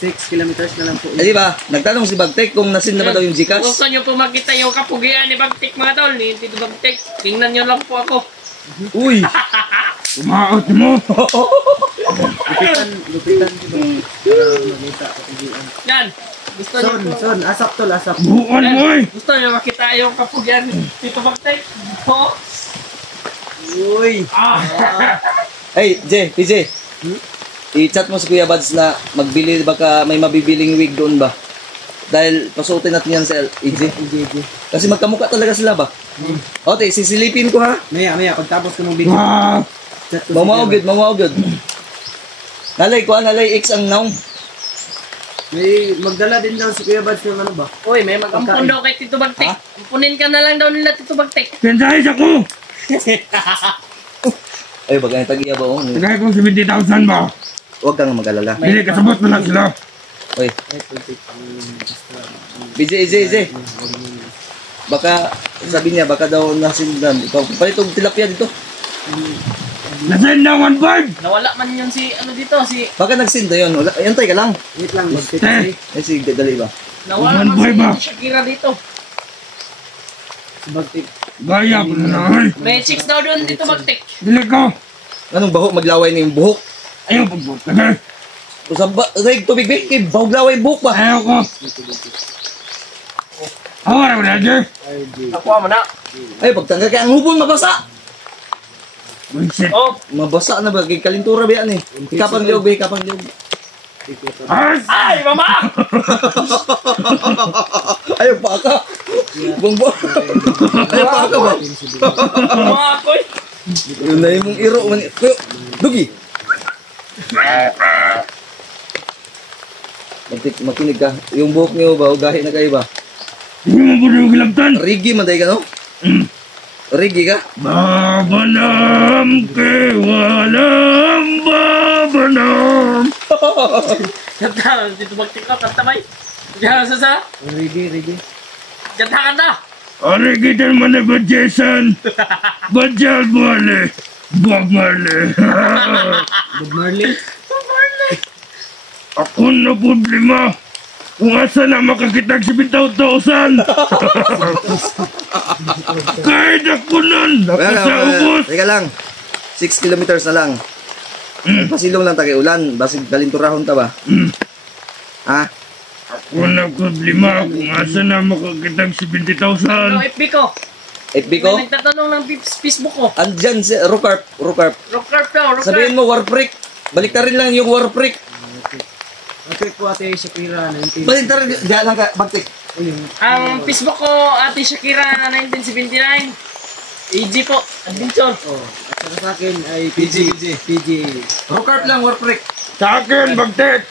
6 kilometers na lang po. Eh di ba? Nagtanong si Bagtek kung nasin na ba daw yung Kung Gcash. gusto nyo po makita yung kapugian ni Bagtik mga tol, ni Tito Bagtik, tingnan nyo lang po ako. Uy! Umaot mo. Lupitan dito. Para makita kapugian. Yan. Gusto nyo po. Son, asap tol, asap. Buon mo eh. Gusto nyo makita yung kapugian ni Tito Bagtik? Po? Uy! Hey, PJ. I-chat mo si Kuya Bads na magbili baka may mabibiling wig doon ba? Dahil pasuotin natin yan sa EJ. Kasi magkamukha talaga sila ba? Okay, sisilipin ko ha. Maya, pagtapos ko mong video. Ah, Chat ko si Mamaugod. Nalay ko, nalay X ang naong. May magdala din daw si Kuya Bads ng ano ba? Uy, may mag-ampun daw kay Tito Bagtik. Ha? Ampunin ka na lang daw nila Tito Bagtik. pensahis ako. Ay, baga yung tagiya ba? Oh. Tagay kong 70,000 ba? Huwag kang mag-alala. Hindi, kasabot mo na sila. Oy. EJ. Baka, sabi niya, baka daw nasindan. Ikaw, palitong tilapia dito. Nasend na 1-5. Nawala man yun si, ano dito, si, Baka nagsinda yun. Wala, antay ka lang. Wait lang, magtitay. Eh, sige, dali ba? nawala man Boy ba? si Shakira dito. Si Bagtik. Gaya ko na na. Ay, May chicks daw doon Tito Bagtik. dili ko. Anong bahok maglaway na yung buhok? Ayaw pagbuk. Tagay. Kusang ba, tubig ba? Kay bahog laway buhok ba? Ayaw ko. Awara ko na, Jay. Nakuha mo na. Ay, pagtangga kaya ang hubon mabasa. Bullshit. Oh, Mabasa na ba? Kay kalintura ba yan eh? Ikapang liog ba? Ikapang liog. Ay, ay, mama! Ayaw pa ka. Bongbo. Ayaw pa ka ba? Mga ako'y. Yun na yung iro. Kuyo, Dugi. Makinig ka. Yung buhok niyo ba? Ugahi na kayo ba? Hindi mo po yung kilabtan. Rigi man tayo ka, no? Rigi ka? Babanam ke walang babanam. Kanta, dito magtikaw, kanta bay. Diyan sa Rigi. kanta. Ari kita mana bajesan. Bajal boleh. Bob Marley. Bob Marley. Ako na problema. Kung asa na makakitag si 10,000. Kahit ako nun. Ako sa ubos. Teka lang. 6 kilometers na lang. Pasilong lang tayo ulan. Basig galinturahon ta ba? Ha? Ako na problema. Kung asa na makakitag si 20,000. Ano, FB ko. FB ko? May nagtatanong ng Facebook ko. Andyan si Rocarp. Rockcarp daw, Sabihin mo, Warprick. Baliktarin lang yung Warprick. Okay po ate Shakira 19. Baliktarin. Diyan lang ka. Bagtik. Ang Facebook ko, Ate Shakira na 1979. AG po, Adventure. Oh, at saka sa akin ay PG. Rocarp lang, Warprick. Sa akin, bagtek.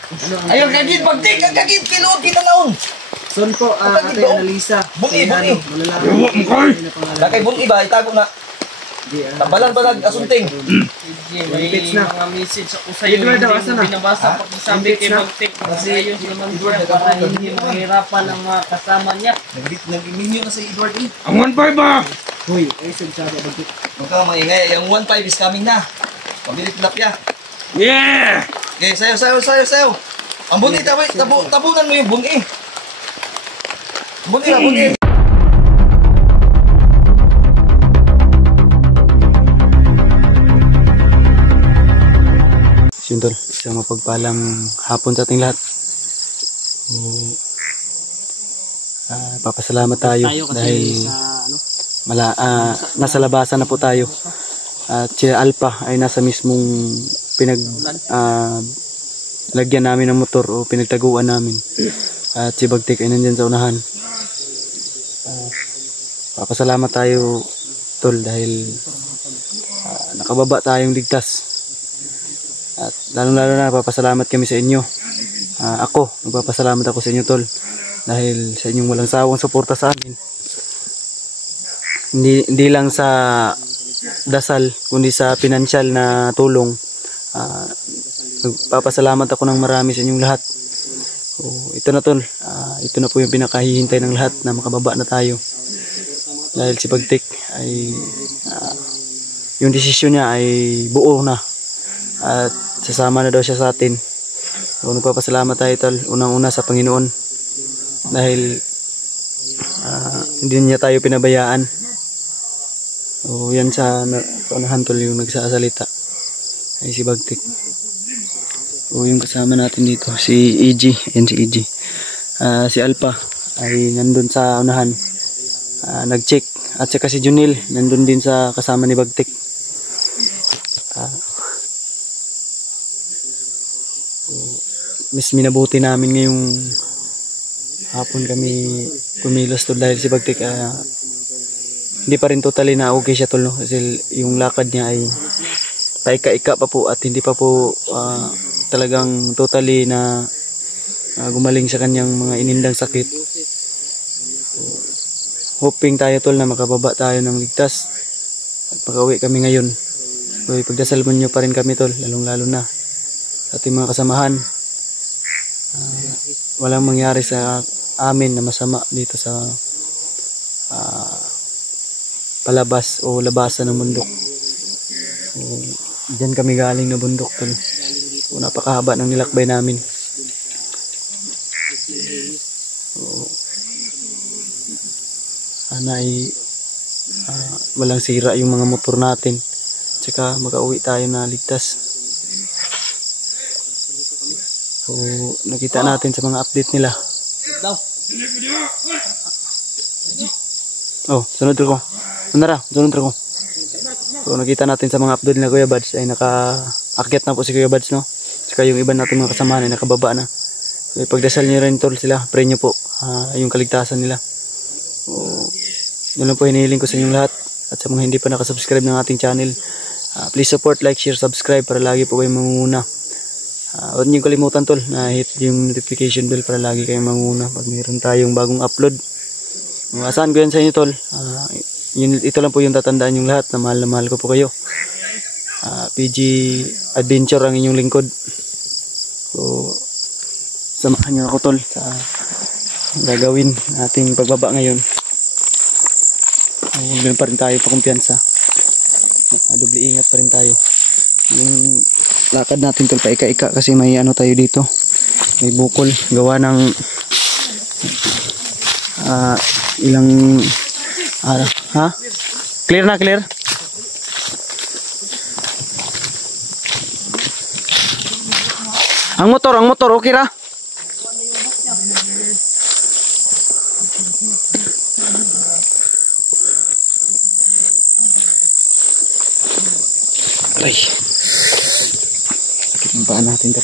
Ayun, kagid. Bagtik. Kagid. Kilood kita naon. Son po, ate Annalisa. Bungi. Malalaman. Ewa mo koy. Lakay bun iba. Itago na. Tabalan ba nag-asunting? AG, may Malipits na. mga message ako sa iyo. Edward, Hindi asa mo na? binabasa pag sabi Malipits kay na. Magtik. Ayos naman siya para hindi mahirapan ang mga kasama niya. Nag-minyo na si Edward eh. Ang 1.5 ba? Hoy, ay sabi bagit. Huwag ka maingay. Yung 1.5 is coming na. Pabilit tilapia. Yeah. Okay, sayo. Ang bungi, tabunan mo yung bungi. Bungi. Yun tol, isang mapagpalang hapon sa ating lahat. Papasalamat tayo dahil nasa labasan na po tayo. At si Alpha ay nasa mismong lagyan namin ng motor o pinagtaguan namin. At si Bagtik ay nandyan sa unahan. Papasalamat tayo tol dahil nakababa tayong ligtas. At lalong-lalo na papasalamat kami sa inyo. Ako, nagpapasalamat ako sa inyo tol dahil sa inyong walang sawang suporta sa amin. Hindi lang sa dasal kundi sa pinansyal na tulong. Nagpapasalamat ako ng marami sa inyong lahat. Ito na tol, ito na po yung pinakahihintay ng lahat na makababa na tayo. Dahil si Bagtik ay yung desisyon niya ay buo na. At sasama na daw siya sa atin. So, nagpapasalamat tayo tol, unang-una sa Panginoon dahil hindi niya tayo pinabayaan. So, yan sa unahan tol yung nagsasalita ay si Bagtik. So, yung kasama natin dito si EG, yan si EG. Si Alpha ay nandun sa unahan, nag-check. At saka si Junil nandun din sa kasama ni Bagtik. Mas minabuti namin ngayong hapon kami kumilos tol dahil si Bagtik hindi pa rin totally na okay siya tol, no? Kasi yung lakad niya ay paika-ika pa po at hindi pa po talagang totally na gumaling sa kanyang mga inindang sakit. Hoping tayo tol na makababa tayo ng ligtas at makauwi kami ngayon. So, ipagdasal mo nyo pa rin kami tol, lalong-lalo na sa ating mga kasamahan. Walang mangyari sa amin na masama dito sa palabas o labasan ng bundok. So, diyan kami galing na bundok tol. So, napakahaba ng nilakbay namin. So, sana ay walang sira yung mga motor natin. Tsaka makauwi tayo na ligtas. So, nakita natin sa mga update nila. Oh, sunod ko. Sunod ko. So, nakita natin sa mga update nila Kuya Bads ay naka-akyat na po si Kuya Bads, no? Tsaka yung iba natin mga kasamahan ay nakababa na. So, ipagdasal nyo rin tol sila. Pray nyo po yung kaligtasan nila. So, yun lang po hinihiling ko sa inyong lahat. At sa mga hindi pa nakasubscribe ng ating channel, please support, like, share, subscribe para lagi po kayong mangunguna. Huwag niyo kalimutan tol na hit yung notification bell para lagi kayong mangunguna pag mayroon tayong bagong upload. Asahan ko yan sa inyo, tol. Ito lang po yung tatandaan yung lahat na mahal ko po kayo. PG Adventure ang inyong lingkod. So, samahan niyo ako, tol, sa gagawin ating pagbaba ngayon. Huwag pa rin tayo pakumpiyansa. Doble ingat pa rin tayo. Yung lakad natin, tol, paika-ika kasi may ano tayo dito. May bukol. Gawa ng ilang ha? Clear na, clear? Ang motor, okay ra? Aray. Sakit ng paa natin, tol.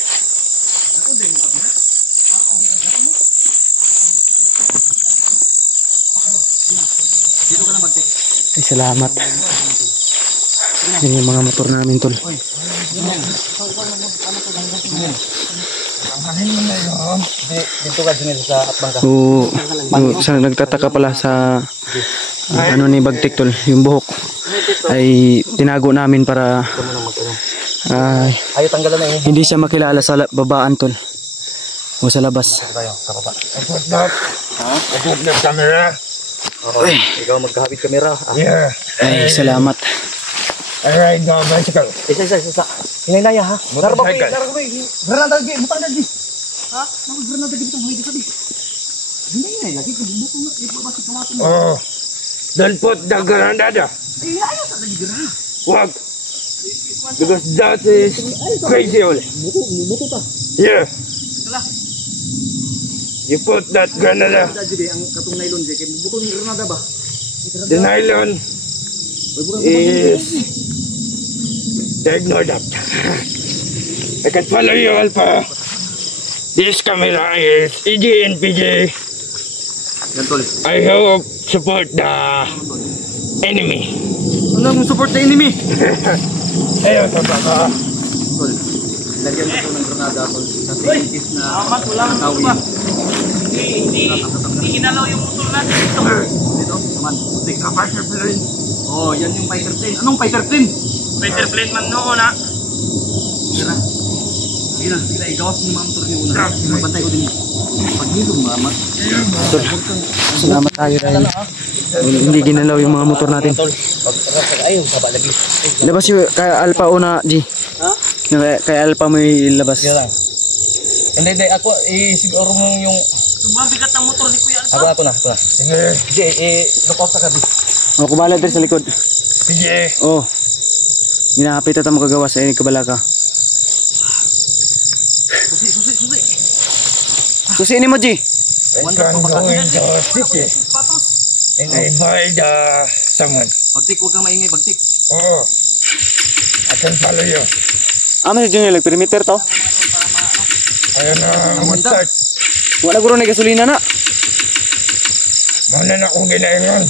Ay, salamat. Yan yung mga motor namin, tol. Dito ka Junel sa Atbangka. Sa nagtataka pala sa ano ni Bagtik, tol, yung buhok ay tinago namin para Ayaw tanggalan na yun. hindi siya makilala sa babaan, tol, o sa labas. Tayo, sa baba. Abot na camera. Okay, ikaw magkahapit kamera. Yeah. Ay, salamat. I ride the bicycle. Isa. Hinay-naya ha. Motorcycle. Granada lagi, butang lagi. Ha? Granada lagi bitong hindi sabi. Hinay lagi kung buto na ibabasa ka natin. Oh. Don't put the granada. Ayaw sa lagi granada. Wag. Because that is crazy only. Buto ta. Yeah. You put that granada. Jadi ang katong nylon kay buto ni granada ba? The nylon is... Ignore that. I can follow you, Alpha. This camera is EG and PG. I hope support the enemy. Ano mong support the enemy? Ayaw sa baka. Lagyan mo ng granada tol. Kasi is na wala pa. Hindi ginalaw yung motor natin dito. dito, naman. Take a fighter plane. Oh, yan yung fighter plane. Anong fighter plane? Fighter plane man noon ha. Tira. Tira, igawas mo mga motor niyo una. Magbantay ko din. Pag dito, mamat. Salamat tayo dahil hindi ginalaw yung mga motor natin. Ayaw, saba lagi. Labas yung kay Alpha una, G. Ha? Kay Alpha mo ilabas. Yan lang. Hindi, ako, siguro mo yung... Sobrang bigat ng motor ni Kuya Alpha. Ako na. Sige. Sige, look out sa gabi. O, kumalat din sa likod. Sige. Oh. Ginahapit at mo kagawa sa inyo kabalaka. Susi. Susiin mo, G. I can go into city. And I buy the someone. Bagtik, huwag kang maingay, bagtik. Oh. I can follow you. Ano si Junior, perimeter to? Ayun na, mag-start. Wala guro na gasolina na. Mana na akong ginaingon.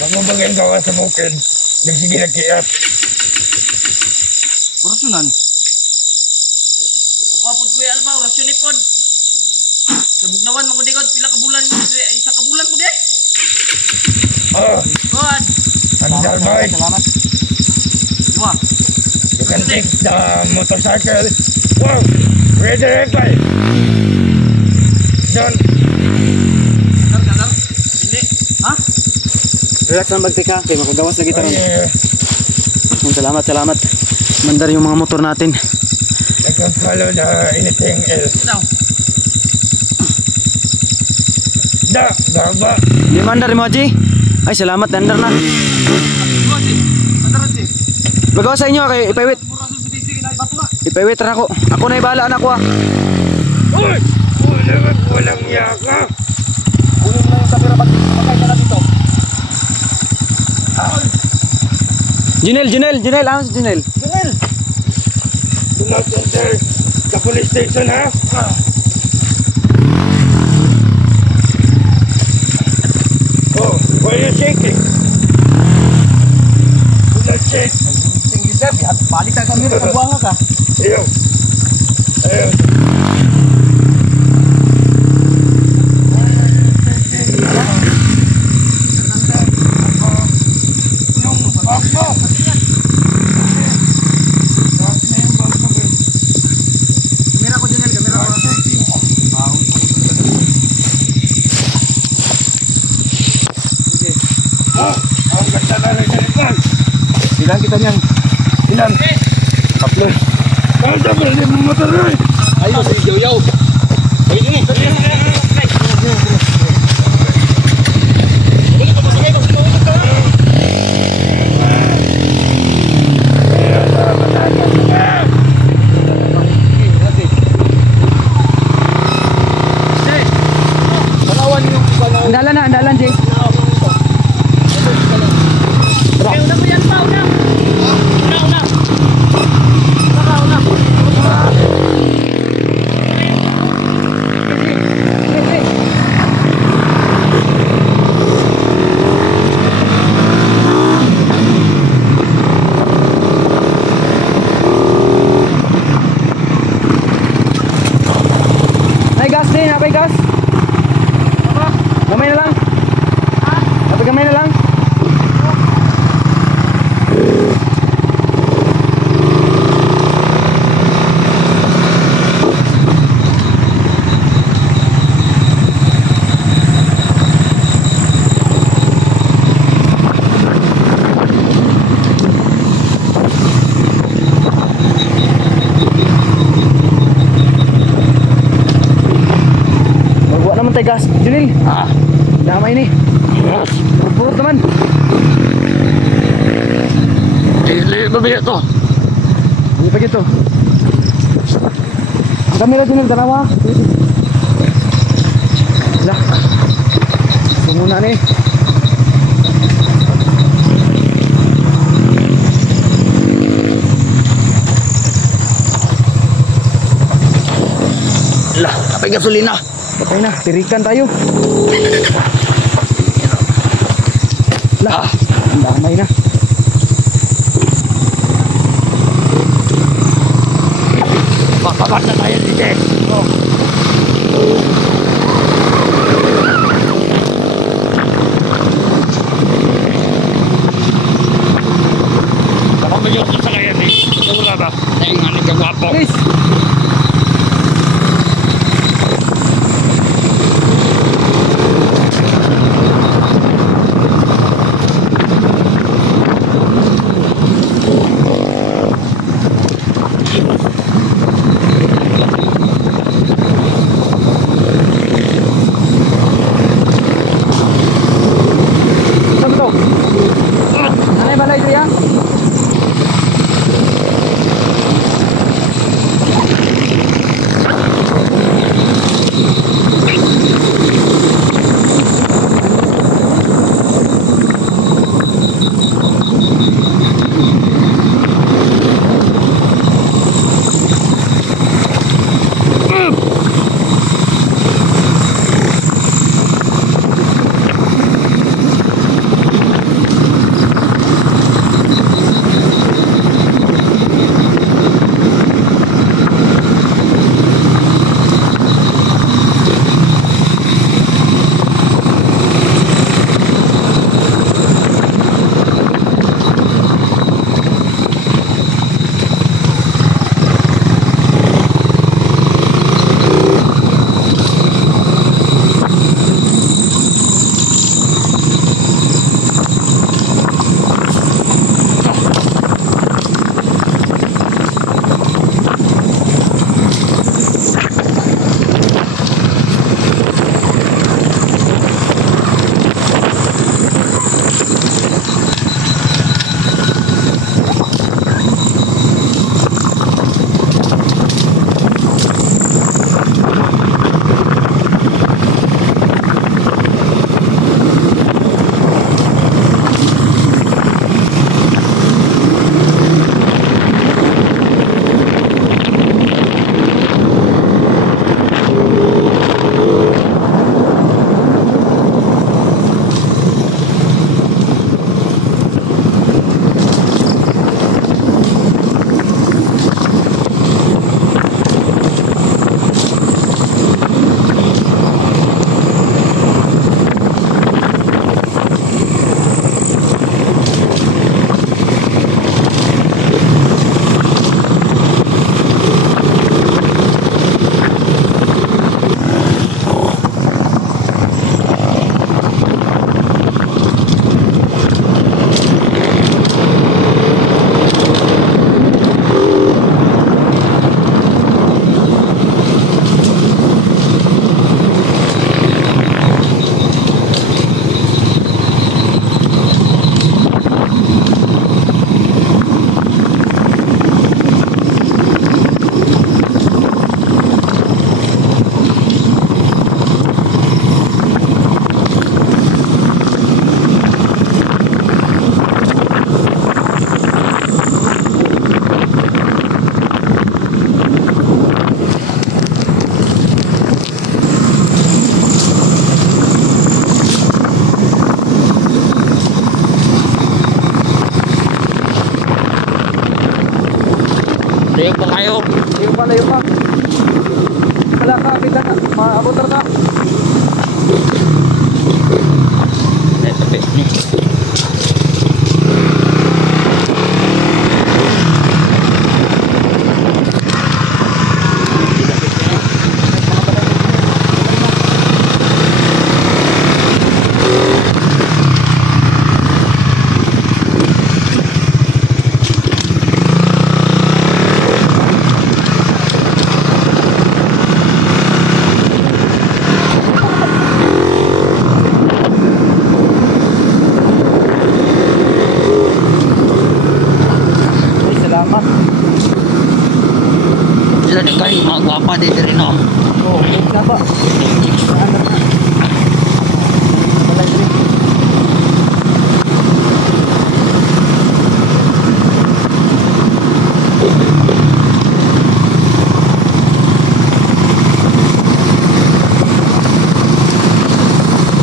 Magmabagin ka sa bukid. Nagsige na kiyat. Korupsyonan. Kapot Kuya Alpha, orasyon ni pod. Sa bugnawan magudikot pila ka bulan isa ka bulan ko di. Oh, God. andal boy. Salamat. Dua. You can take the motorcycle. Wow, ready, ready. Don't. Kadar. Dili. Ha? Relax lang bagtika, kay makagawas na kita ron. Yeah. Salamat. Mandar yung mga motor natin. I can follow the anything else. Daw. Baba. Di mandar mo, G. Ay, salamat, andar na. Magawa sa inyo, kay ipaiwit. Ipaiwit na ako. Ako na ibala na ako ah. Uy! Walang yaka. Kunin mo na yung sapira bagtik. Pagkain ka na dito. Junel, ano si Junel? Do not enter the police station, ha? Oh, why are you shaking? Do not shake. Sige, sir. Balik tayo kami. Nagbuanga ka. Ayaw. Ang ganda na rin Rizal. Ilan kita niyan? Ilan? Tatlo. Kaya dapat hindi mo mataray. Ayos, yaw-yaw. Ayun eh. Andalan, Jay. Una mo yan pa, una. Una. Ay, gas din. Apay gas. Gamay na lang. Apay gamay na lang. Magbuat naman tayo gas. Junil. Damay ni. Purpurot naman. Dili, mabiya to. Hindi pa gito. Ang kamera Junil, dalawa. Lah. Sumuna ni. Lah, kapay gasolina. Okay na, tirikan tayo. Lah, ang damay na. Makabat na tayo dito. Baka mo yung sasakayan eh. Wala ba? Nainganin ka wapo. Please. Saan to? Anay balay siya? Layo pa kayo. Layo pa, layo pa. Wala ka, kita na. Maabotar ka. Ito, ni. Sila na kayo, mga gwapa dito rin ako. Oo, wala ba? Ano na? Balay rin.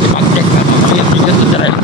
Ipag-check na ito. Ayan, dito sa rin.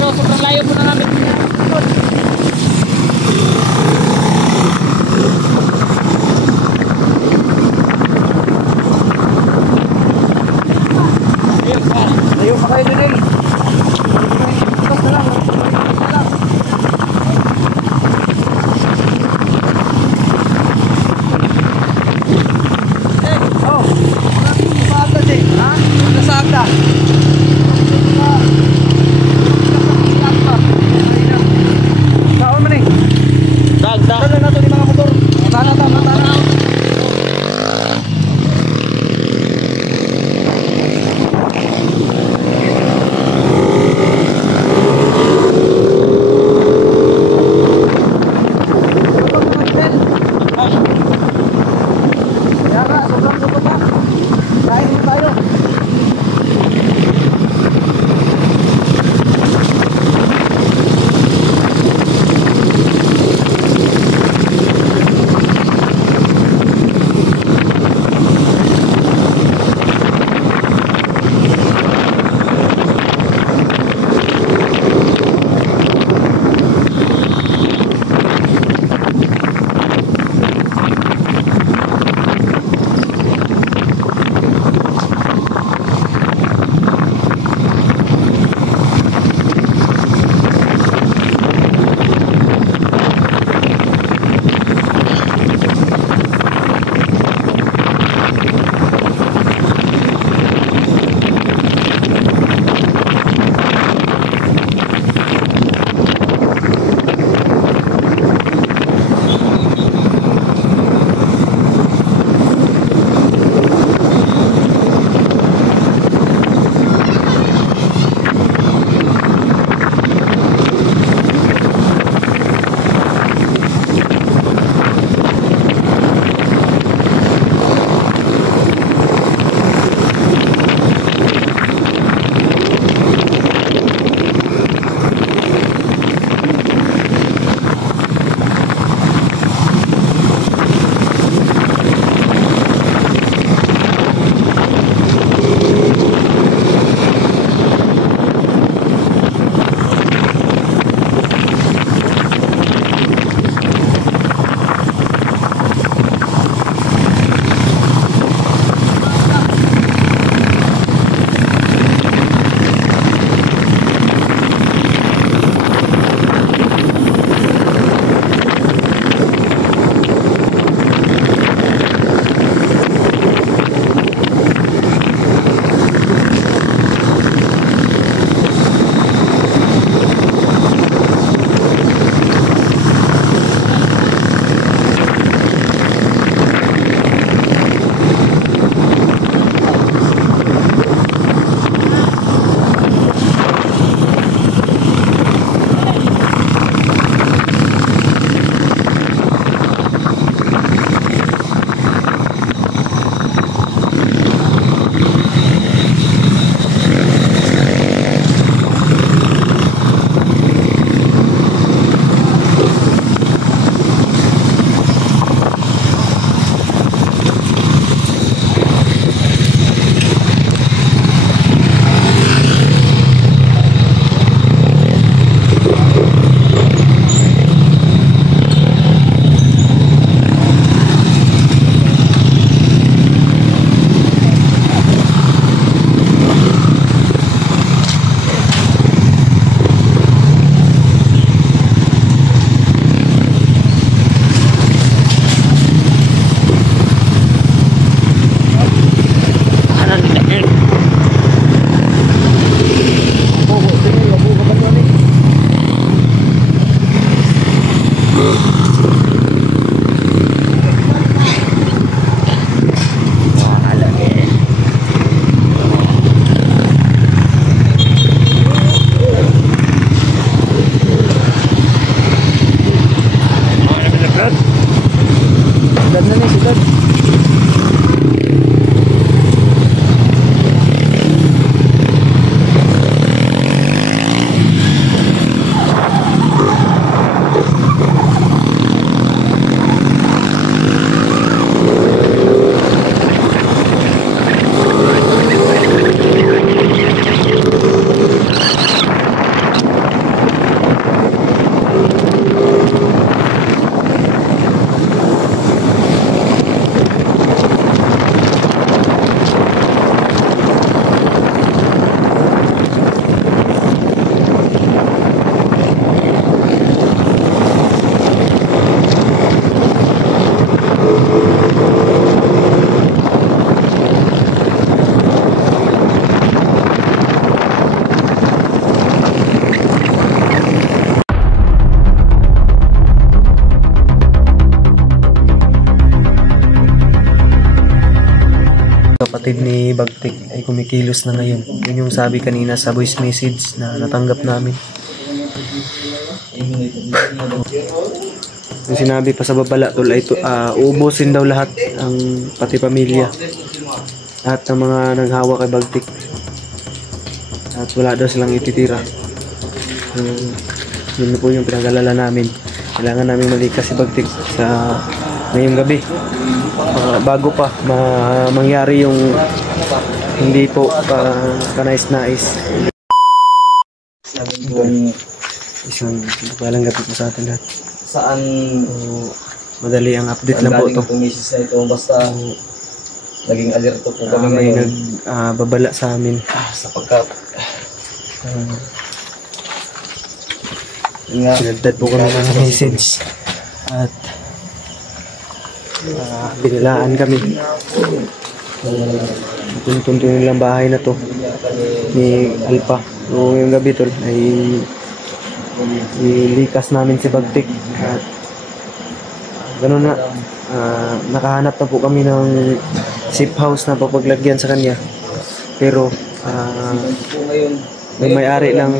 Sobrang layo po na namin. Layo pa kayo din eh. Tapos na lang. Oh, maaga din, ha? Nasagda. Saan man eh? Dag. Dala na to di mga motor. Tana. Dad na si Dad. Kapatid ni Bagtik ay kumikilos na ngayon. Yun yung sabi kanina sa voice message na natanggap namin. Yung sinabi pa sa babala tol ay uubusin daw lahat ang pati pamilya. Lahat ng mga naghawa kay Bagtik. At wala daw silang ititira. Yun po yung pinag-alala namin. Kailangan namin malikas si Bagtik sa ngayong gabi. Bago pa mangyari yung hindi po kanais-nais. Isang balang gabi po sa atin lahat. Saan Madali ang update lang po ito. Tumisis na ito basta naging alerto po kami May ngayon. nagbabala sa amin. Sapagkat nga Pinagdad po kami ng message. At binilaan kami. Tuntunto nilang bahay na to ni Alpha. Noong yung gabi tol ay ilikas namin si Bagtik. At ganun na, nakahanap na po kami ng safe house na papaglagyan sa kanya. Pero may may-ari ng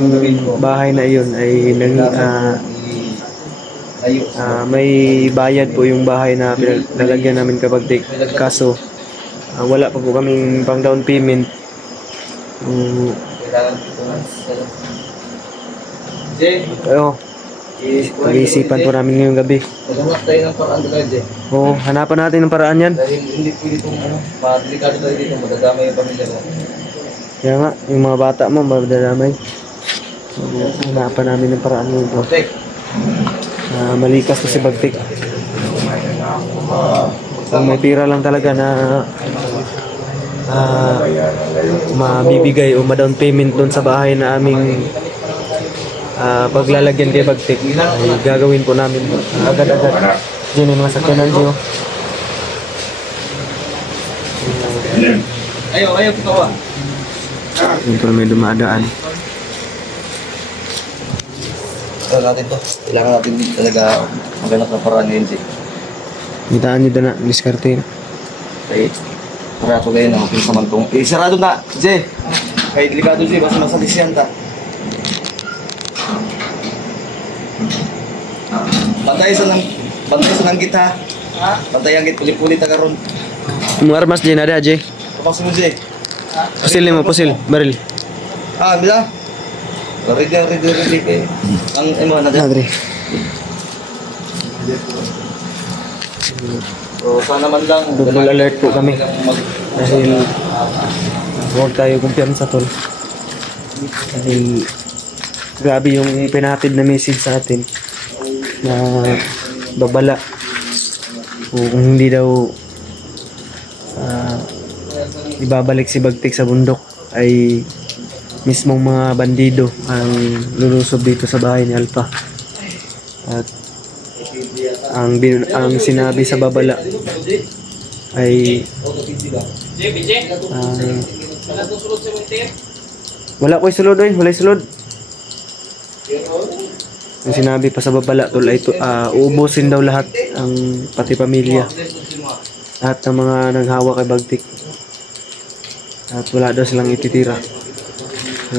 bahay na iyon ay may bayad po yung bahay na pinaglalagyan namin kapag kaso wala pa po kaming pang down payment. Pero pag-iisipan po namin ngayong gabi. maghanap tayo ng paraan talaga, Jay. Oo, hanapan natin ng paraan yan. Dahil hindi pwede itong delikado tayo dito, madadamay yung pamilya mo. Kaya nga, yung mga bata mo madadamay. So, hanapan namin ng paraan ngayon po. Okay. Malikas to si Bagtik. Kung may pira lang talaga na mabibigay o ma-down payment doon sa bahay na aming paglalagyan kay Bagtik ay gagawin po namin agad-agad. Diyan yung mga sakyanan dyan. Ayaw, kitawa. Yun po may dumadaan. Kailangan natin talaga maghanap ng paraan ngayon, Jay. Itaan nyo doon na, diskarte yun. Okay. Para ito ngayon ang aking samantong. Sarado na, Jay. Kaya delikado, Jay. Basta masalis yan ta. Bantay sa nanggit, ha? Bantay ang git. Pulit-pulit na karon. Mga armas dyan ada, Jay. Kapag mo, Jay. Pusil mo, pusil, baril. Bila? Ready. Ang imo na dyan. Madre. So, sana man lang. Double alert po kami. Dahil huwag tayo kumpiyansa tol. Dahil grabe yung pinahatid na message sa atin na babala o kung hindi daw ibabalik si Bagtik sa bundok ay mismong mga bandido ang lulusob dito sa bahay ni Alpha. At ang sinabi sa babala ay wala ko'y sulod, wala'y sulod. Yung sinabi pa sa babala tol ay uubusin daw lahat ang pati pamilya. Lahat ng mga naghawa kay Bagtik. At wala daw silang ititira. So,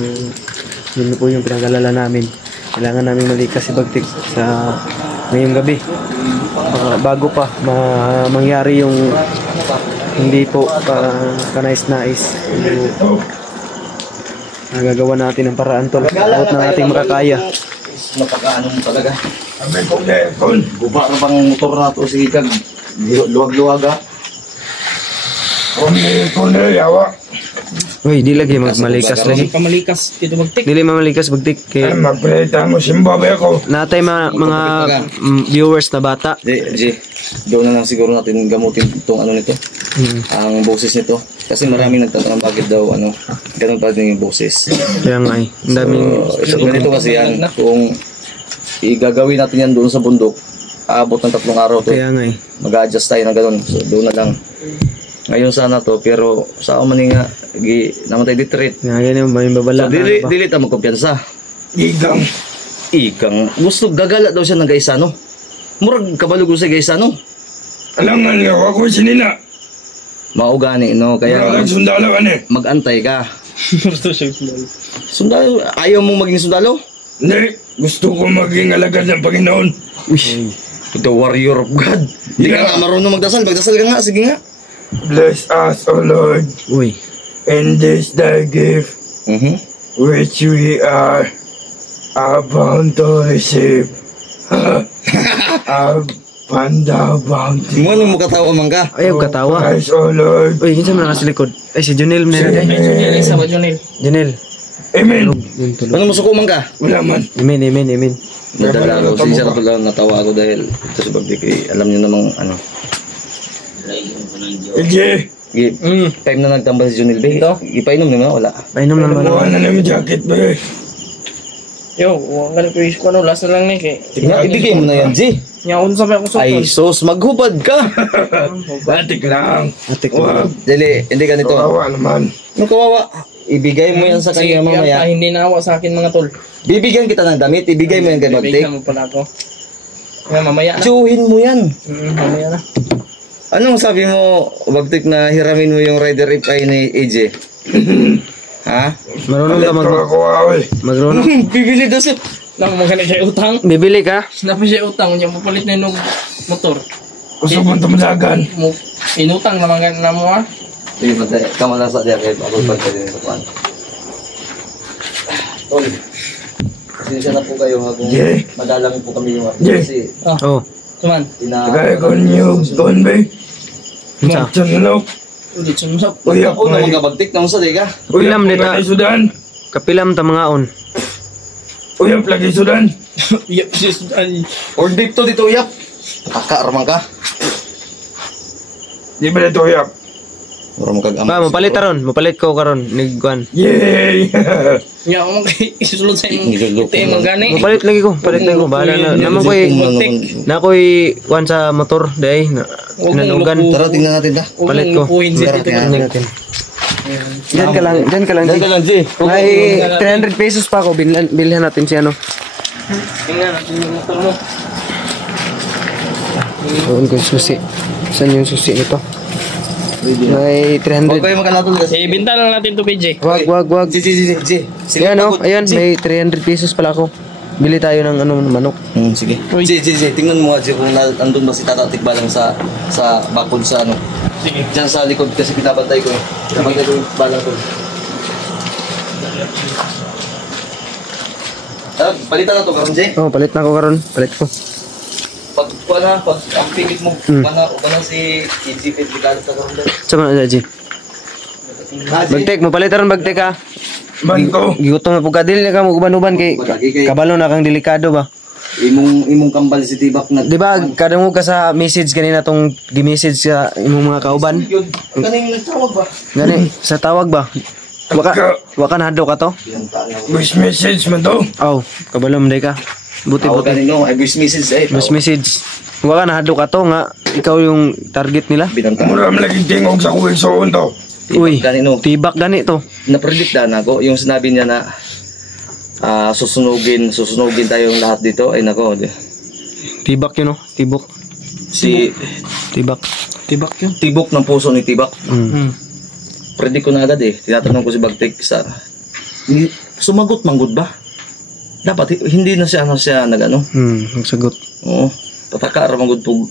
yun po yung pinag-alala namin. Kailangan namin malikas si Bagtik sa ngayong gabi. Bago pa mangyari yung hindi po kanais-nais. Nagagawa natin ng paraan tol. Abot na nating makakaya. Napakaano mo talaga. Sabi ko Nepon. Guba na bang motor na to si Kag. Luwag-luwag ha. Kung ko na yawa. Uy, di lagi malikas lagi. Pamalikas dito Bagtik. Dili mamalikas Bagtik Ay, kay magpalita mo simbabe ko. natay mga viewers na bata. J, doon na lang siguro natin gamutin itong ano nito. Ang boses nito. Kasi maraming nagtatanong bakit daw ganun pa din yung boses. Kaya nga ang daming So, ganito kasi yan. Kung igagawin natin yan doon sa bundok, aabot ng 3 araw to. kaya nga Mag-adjust tayo na ganun. So, doon na lang. Ngayon sana to, pero sa umani nga, naman tayo ditreat. nga ganyan ba yung babala. So, dili tayo magkumpiyansa. Igang. Ikang, gusto gagala daw siya ng gaisano. Murag kabalugo sa gaisano. Alangan nga ako sinina. Maugani, no? Kaya Wala kang sundalo mag-antay ka. Sundalo? Ayaw mong maging sundalo? Hindi. Gusto ko maging alagad ng Panginoon. The warrior of God. Hindi ka nga marunong magdasal. Magdasal ka nga. Sige nga. Bless us, O Lord, Uy. in this thy gift, which we are about to receive. Panda bounty. Mo nung makatawa man ka. Ayaw katawa. Christ, O Lord. Uy, kinsa man nasa likod? Ay si Junel man na Junel isa ba Junel? Junel. Amen. Yung tulog. Ano musuko man ka? Wala man. Amen, amen, amen. Nadala ako. Sinsya na lang natawa ako dahil ito si Bagdik alam niyo namang ano. Ije, Time na nagtambal si Junil Bay. Ipainom niyo na? Wala. Painom naman. buwan na namin jacket ba eh. Yo, wala ganun ko isko last na lang ni kay. Ibigay mo na yan, G. Nyaon sa ako sa Ay, sos, maghubad ka. Batik lang. Atik Wag. Dili, hindi ganito. Kawawa naman. Ano kawawa? Ibigay mo yan sa kanya mamaya. Hindi naawa sa akin mga tol. Bibigyan kita ng damit, ibigay mo yan kay Bagdik. Bigyan mo pala ako. Kaya mamaya na. Tsuhin mo yan. Mamaya na. Anong sabi mo, Bagdik, na hiramin mo yung rider rip ay ni AJ? Ha? Marunong ka magrunong. Bibili daw siya. Nang magkano siya utang. Bibili ka? Sinabi siya utang. Yung mapalit na yung motor. Gusto mong tumadagan. Inutang naman ganun na mo ha. Sige, matay. Kama nasa diya kayo. Ako pa din sa kwan. Tol. Pasensya na po kayo ha kung Yeah. madalang po kami yung Yeah. kasi Oh. Tuman. Kaya ko niyo doon ba eh. Unsa? Magtanong. Ulit sumusap. Uyak ako naman may. ka Bagdik na unsa di ka? Pilam Uyak dito. lagi sudan. Kapilam ta mga on. Uyak lagi sudan. Yep, sis. Ay. Or dito uyap. Kaka ramang ka. Di ba ito uyak? Ramang ka Pa, mapalit ta ron. Mapalit ko karon nigkuan. Yay! Nga ako isulod sa imong Isulod ko ite na. magani. Mapalit lagi ko. Palit lagi ko. Bahala na. Naman ko na ko'y kuan sa motor day na nanugan. Tara tingnan natin ta. Palit ko. Puhin si Tito. Tingnan natin. Diyan ka lang, diyan ka lang. Dahil ka lang, G. May 300 pesos pa ako. Bilhan natin si ano. Tingnan natin yung motor mo. Doon ko yung susi. Saan yung susi nito? May Huwag 300. kayo magkanatol kasi. Ibenta lang natin to PJ. Wag. G. Ayan o, ayan, may 300 pesos pala ako. Bili tayo ng ano, manok. Sige. G. Tingnan mo nga, G, kung nandun ba si Tata Tikbalang sa bakod sa ano. Sige. Diyan sa likod kasi pinabantay ko eh. Pinabantay ko yung balang ko. Palitan na to, karon G. Oh, palit na ako karon. Palit ko. Pag ang pigit mo, wala si EG Fit Ligado sa karon. Sama na Jaji. Bagtek, mo palit ron bagtek ka. Man ko. Gigutom na po ka. Dili na ka mo uban-uban kay kabalo na kang delikado ba. Imong kambal si Tibak na. Di ba, kadungog ka sa message kanina tong gi-message sa imong mga kauban? Kaning nagtawag ba? Gani, sa tawag ba? Waka nahadlo ka to? Voice message man to. Aw, kabalo mo day ka. Tawag Buti-buti. kanino, ay voice message eh. Mas message. Waka nahadlo ka to nga ikaw yung target nila. Binanta. Mura lagi tingog sa kuwilsoon to. Uy, Kanino, tibak gani to. na-predict na ako yung sinabi niya na susunugin tayong lahat dito. Ay nako. Tibak yun, no? Tibok. Si Tibak. Tibak yun. Tibok ng puso ni Tibak. Predict ko na agad eh. Tinatanong ko si Bagtik sa sumagot manggod ba? Dapat hindi na siya nagano. Nagsagot. Oo. Pataka ra manggod pug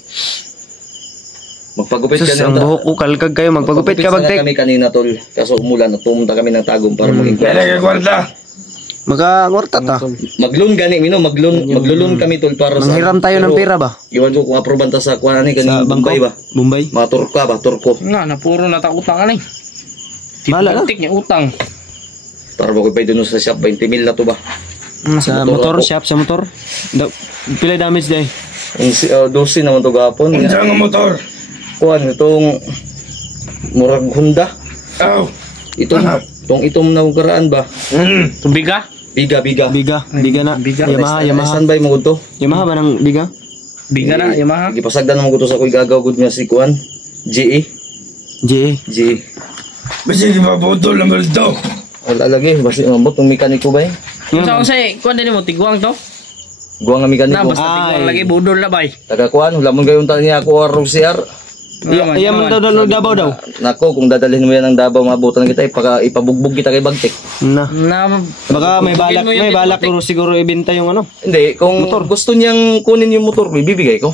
magpagupit Sus, ka ang na. buhok ko kalkag kayo. Magpagupit ka, Sana Bagtik. kami kanina tol. Kaso umulan at pumunta kami ng tagong para maging Kaya kay kwarta. Magkakwarta ta. maglun gani maglulun kami tol para sa Manghiram tayo ng pera ba? Iwan ko kung aproban ta sa kuan ani Sa kaning bangko? Bombay ba? Bombay? Mga Turko. Nga, napuro na ta utang anay. Bahala na. Tik niya utang. Para mo ko pay doon sa shop 20,000 na to ba? Sa motor motor, ako. shop sa motor. Pila damage day? Ang 12 naman to gapon. Unsa nga motor? Kuan itong murag Honda. Aw. Itong na karaan ba? Tubiga? Biga. Biga na. Yamaha. Standby mo to. Yamaha ba ng biga? Biga na, Yamaha. Gipasagdan mo ko to sa koy gagaw gud niya si kuan. GE. GE. Basi gipabutol ang baldo. Wala lagi basi mabot ng mekaniko ba eh? Sa usay, kuan din mo tigwang to? Guwang nga Na mekaniko. basta tigwang lagi budol na bay. Taga kuan, lamon gayon ta niya ako araw CR. Iya man daw Davao daw. Nako, kung dadalhin mo yan ng Davao, mabutan kita, ipabugbog kita kay Bagtik. Na. Na Baka may balak, Bugin mo yun, may balak Bagtik. siguro ibenta yung ano. Hindi, kung gusto niyang kunin yung motor, bibigay ko.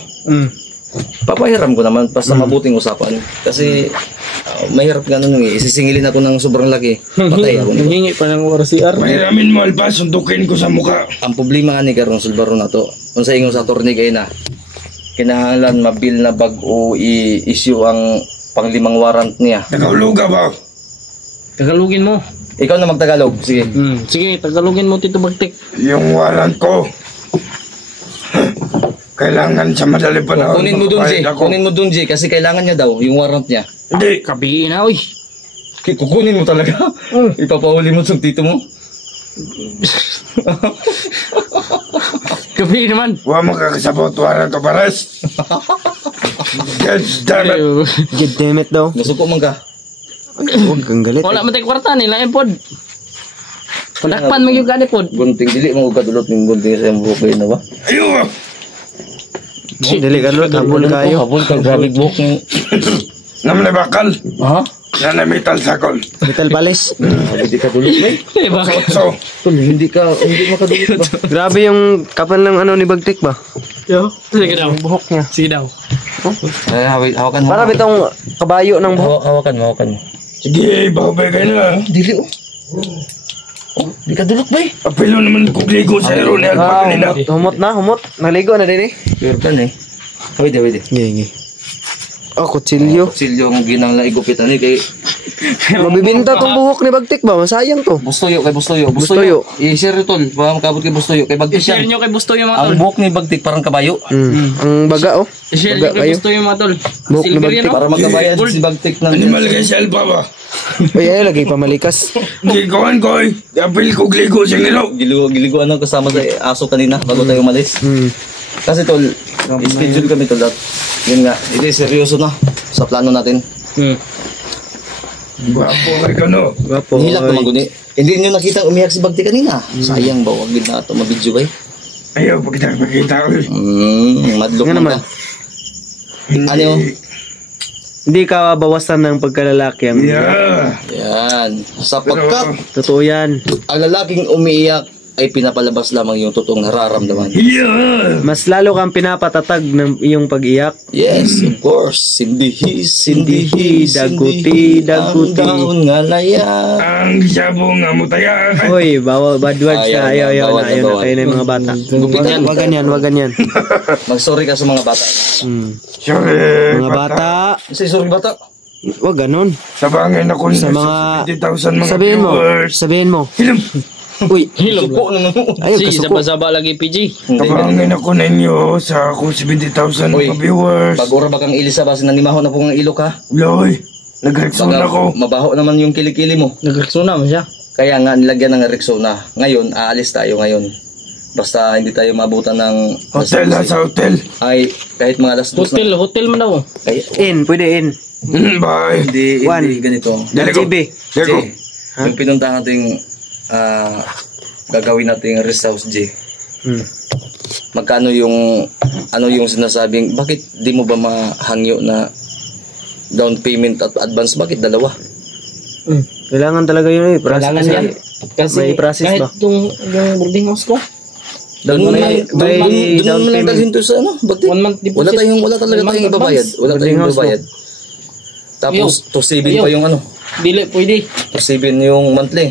Papahiram ko naman, basta mabuting usapan. Kasi, mahirap nga nun eh. Isisingilin ako ng sobrang laki. Patay ako nito. Nangingi pa ng oras CR. Mahiramin mo alpas, suntukin ko sa muka. Ang problema nga ni Karong Sulbaro na to, kung sa ingon sa attorney kayo na, kinahanglan mabil na bag-o i-issue ang panglimang warrant niya. Nakauluga ba? Tagalugin mo. Ikaw na magtagalog, sige. Sige, tagalugin mo Tito Bagtik. Yung warrant ko. Kailangan sa madali pa na. Kunin mo dun, Jay. Ako. Kunin mo dun, Jay, kasi kailangan niya daw, yung warrant niya. Hindi. Kabiin na, uy. Kukunin mo talaga. Ipapahuli mo sa tito mo. Kabiin naman. Huwag mo kakasabot warrant ko pares. God damn it. God damn it daw. Nasuko man ka. Huwag kang galit. Wala man tayo kwarta nila, pod. Padakpan mo yung gani pod. Gunting, dili mo kadulot ng gunting sa iyong buhok na ba? Ayun. Dili ka lulot, habol kayo. Habol ka, grabe buhok ng... Naman na bakal. Ha? Na metal sakol. Metal palis. Hindi ka dulot, eh. Diba? So, Hindi makadulot ba? Grabe yung kapal ng ano ni Bagtik ba? Yo. Sige daw. Buhok niya. Sige daw. Ay, hawakan mo. Para bitong kabayo ng buhok. Hawakan mo. sige, babay kayo na. Dili, oh. Oh, di ka dulot ba eh? Apelo naman kugligo sa ero ni Alpa kanina. Humot na, humot. Naligo na din eh. Pure kan eh. Hawid. Gingi. Oh, kutsilyo. Silyo ang ginang laigupit ani kay Mabibinta tong buhok ni Bagtik ba? Masayang to. Bustoyo. Bustoyo. I-share tol, para makabot kay Bustoyo. Kay Bagtik I-share yan. nyo kay Busto yung mga tol. Ang buhok ni Bagtik parang kabayo. Ang baga oh. I-share Baga nyo kay kayo. Busto yung mga tol. Buhok ni Silver Bagtik. yan, no? Para magkabayan si Bagtik ng... Animal kayo si Alpa ba? Ay, lagi pamalikas. Gikawan ko eh. Apel kugligo sa ero. Giliguan ang kasama sa aso kanina bago tayo umalis. Kasi tol, schedule kami tol. Yun nga, ito seryoso na sa plano natin. Gwapo kay kano. Gwapo. Nihilak naman guni. Hindi nyo nakita umiyak si Bagtik kanina. Sayang ba, huwag na ito mabidyo ba eh. Ayaw, pagkita ko eh. Madlock Nga na naman. ka. Ano yun? Hindi ka bawasan ng pagkalalaki. Yeah. Yan. Sapagkat Totoo yan. ang lalaking umiiyak ay pinapalabas lamang yung totoong nararamdaman. Yeah. Mas lalo kang pinapatatag ng iyong pag-iyak. Yes, of course. Sindihi, daguti. ang daon nga laya. Ang sabo nga mutaya. Hoy, bad words na. Ayaw bawal. na. Kayo na yung mga bata. Gupitan. Wag ganyan. Mag-sorry ka sa mga bata. Sorry. Mga bata, Say sorry bata. wag ganon. Sabangin ako Sa sa mga, 50,000 mga viewers. sabihin mo. Hilom. Uy, Suko na naman. ayaw Si, kasuko. saba-saba lagi PG. Sabangin ako ninyo sa ako 70,000 Uy. mga viewers. Pag-ura ba kang ilisa ba, sinanimaho na po ng ilok ha? Loy. Nag-reaction Baga, ako. mabaho naman yung kilikili mo. Nagreksona mo siya. Kaya nga nilagyan ng Rexona. Ngayon, aalis tayo ngayon. Basta hindi tayo maabutan ng Hotel ha, sa hotel. ay kahit mga alas 2 na. Hotel mo daw. Ay, Pwede in. Bye. hindi One. ganito. Dali ko. JB. Dali ko. Yung pinuntahan nating gagawin nating rest house, J. Hmm. Magkano yung ano yung sinasabing bakit di mo ba mahangyo na down payment at advance? Bakit dalawa? Kailangan talaga yun eh. Kailangan Kasi yan. Kasi may process kahit ba? yung boarding house ko, Doon mo May- lang, may doon down mo lang payment. dalhin to sa ano, bakit? 1 month deposit. Wala talaga 1 month tayong ibabayad. advance. Wala Boarding tayong house ibabayad. Tapos to 7 Ayaw. pa yung ano, Dili, pwede. to 7 yung monthly.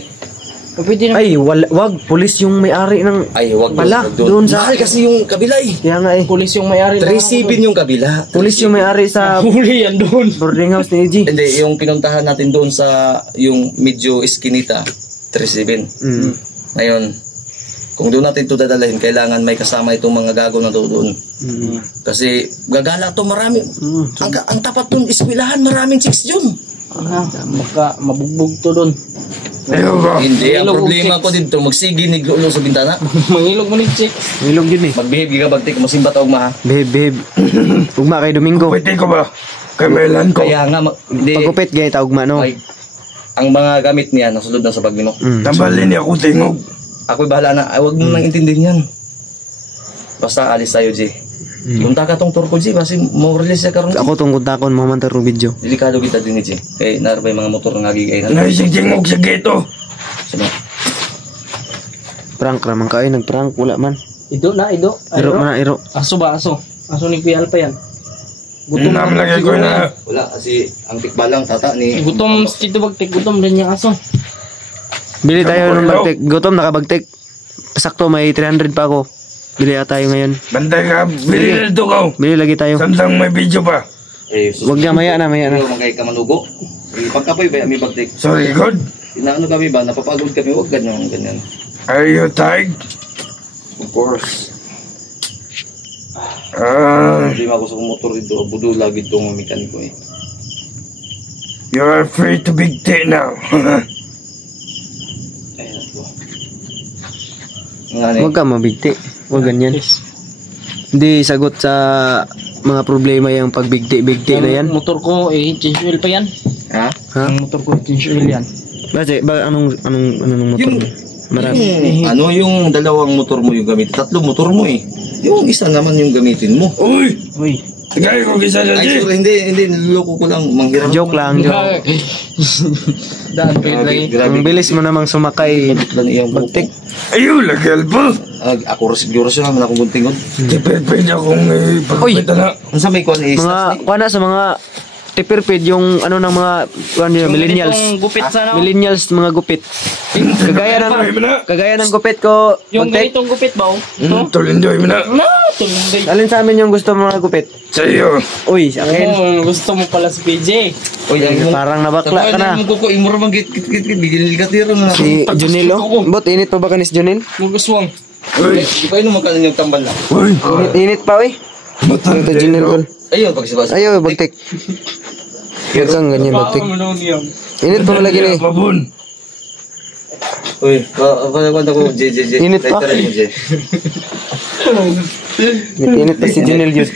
Pwede na. Ay, wag. Pulis yung may-ari ng... Ay, wag Pala, wag doon sa- Mahal kasi yung kabila eh. Kaya nga eh. Pulis yung may-ari. 3-7 yung kabila. Pulis yung may-ari sa Huli yan doon. boarding house ni EG. Hindi, yung pinuntahan natin doon sa yung medyo iskinita, 3-7. Mm. Ngayon, kung doon natin ito dadalhin, kailangan may kasama itong mga gago na doon. Mm. Kasi gagala to marami. Mm. Ang tapat doon, eskwelahan, maraming chicks dyan. Baka mabugbog to doon. Ayaw ba? Hindi, ang Ilog og problema chicks. ko dito, magsiginig ulo sa bintana. Mangilog mo ni chick. Ilog yun eh. Magbehave ka bagtik, masimba tawag maha. Behave. Ugma kay Domingo. Pwede ko ba? Kamilan ko. Kaya nga, hindi, Pagupit gaya ta ugma no. ay, ang mga gamit niya, nasulod na sa bag mo. Mm. Tambalin niya ako tingog. Ako'y bahala na, ay, wag mo nang intindihin yan. Basta alis tayo, G. Punta ka tong Turko, G, kasi mo-release siya karon. Ako tong kontakon mo man tarong video. Delikado kita din, G. Eh, narabay mga motor nga gigay na. Naisig tingog sa geto. Sino? Prank raman ka ay nagprank wala man. Ido na, ido. Iro man na iro. Aso ba, aso? Aso ni Kuya Alpa yan. Gutom lagi ko na. Wala, kasi ang tikbalang tata ni... Gutom, Tito Bagtik, gutom din yung aso. Bili tayo ng bagtik. Gutom nakabagtik. Sakto may 300 pa ako. Bili tayo ngayon. Bantay ka. Bili na ito ka. Bili lagi tayo. Samsang may video pa. Eh, sus... Wag na maya na. Pero magkay ka manugo. Eh, pagkapoy ba, may bagtik. Sorry, God. Inaano kami ba, napapagod kami, huwag ganyan, ganyan. Are you tired? Of course. Hindi ako sa motor dito, budo lagi itong mekaniko eh. You are free to big tea now. Ayun ako. Nga Wag ka mabigti. Wag ganyan. Hindi sagot sa mga problema yung pagbigti-bigti na yan. Ang motor ko, change oil pa yan. Ha? Ha? Ang motor ko, change oil yan. Bakit? Anong motor Yung- mo? Marami. Ano yung dalawang motor mo yung gamitin? Tatlong motor mo eh. Yung isa naman yung gamitin mo. Uy! Uy, Tagay ko kisa na Ay, di. sorry, hindi, niloloko ko lang. Manghiram. joke lang, joke. Daan, pwede Grabe, lagi. grabe. Ang bilis mo namang sumakay. Lang iyang Bagtik. Ayaw, lagi alpa. Ako siguro siya naman akong guntingod. Di pwede akong pagpapita na. Kung sa may kuhan is, Mga, kuha sa mga tipirpid yung ano ng mga millennials. Yung gupit sana. Millennials mga gupit. Kagaya ng gupit ko. Yung Bagtik. ganitong gupit ba? Tulindoy mo na. No, tulunggay. Alin sa amin yung gusto mo mga gupit? Sa iyo. Uy, sa akin. Oh, gusto mo pala si PJ. oy, Parang nabakla ka na. Mo ko imura man git bigil gatiro na. Si Junil oh. Bot, init pa ba ka ni si Junil? Muguswang. Uy! Di pa ino magkano yung tambal na. Uy! Init pa uy. Ito Junil ko. Ayun pagsibas. Ayaw, bagtik. Huwag kang ganyan, bagtik. Init pa malagi ni. Pabun! Uy, kwanta ko JJJ. Init pa. Init pa si Junil yun.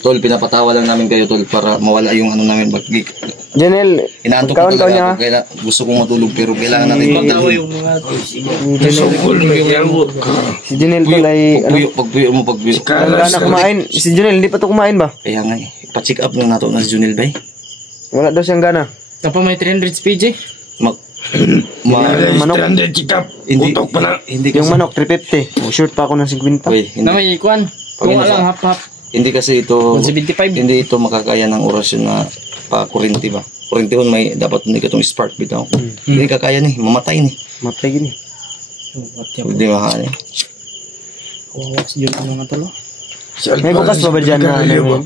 Tol, pinapatawa lang namin kayo tol para mawala yung ano namin bagik. Junil, Inaantok ko magkaon-kaon niya talaga ha. ako. Kaya gusto kong matulog pero kailangan natin pagtawa yung Sukul mo yan. Si Junil tol ay ano, pagpuyo mo pagpuyo. wala na kumain. Si Junil, hindi pa to kumain ba? Kaya nga eh. Pa-check up na nato na si Junil bay. Wala daw siyang gana. Tapos may 300 PJ. Mag Manok. Stranded chikap. hindi Utok pa na. hindi Yung kasi manok, 350. O, short pa ako ng 50. Uy, Na hindi, may ikuan. Kung Okay na alang sa- hap-hap. hindi kasi ito 75. hindi ito makakaya ng orasyon na pa kurinti ba. Kurinti hon may dapat hindi ka tong spark bitaw. Hindi kakaya ni, mamatay ni. Matay gini. Hindi mahal eh. Kawawas yun ang mga talo. May bukas pa ba dyan na ano yun?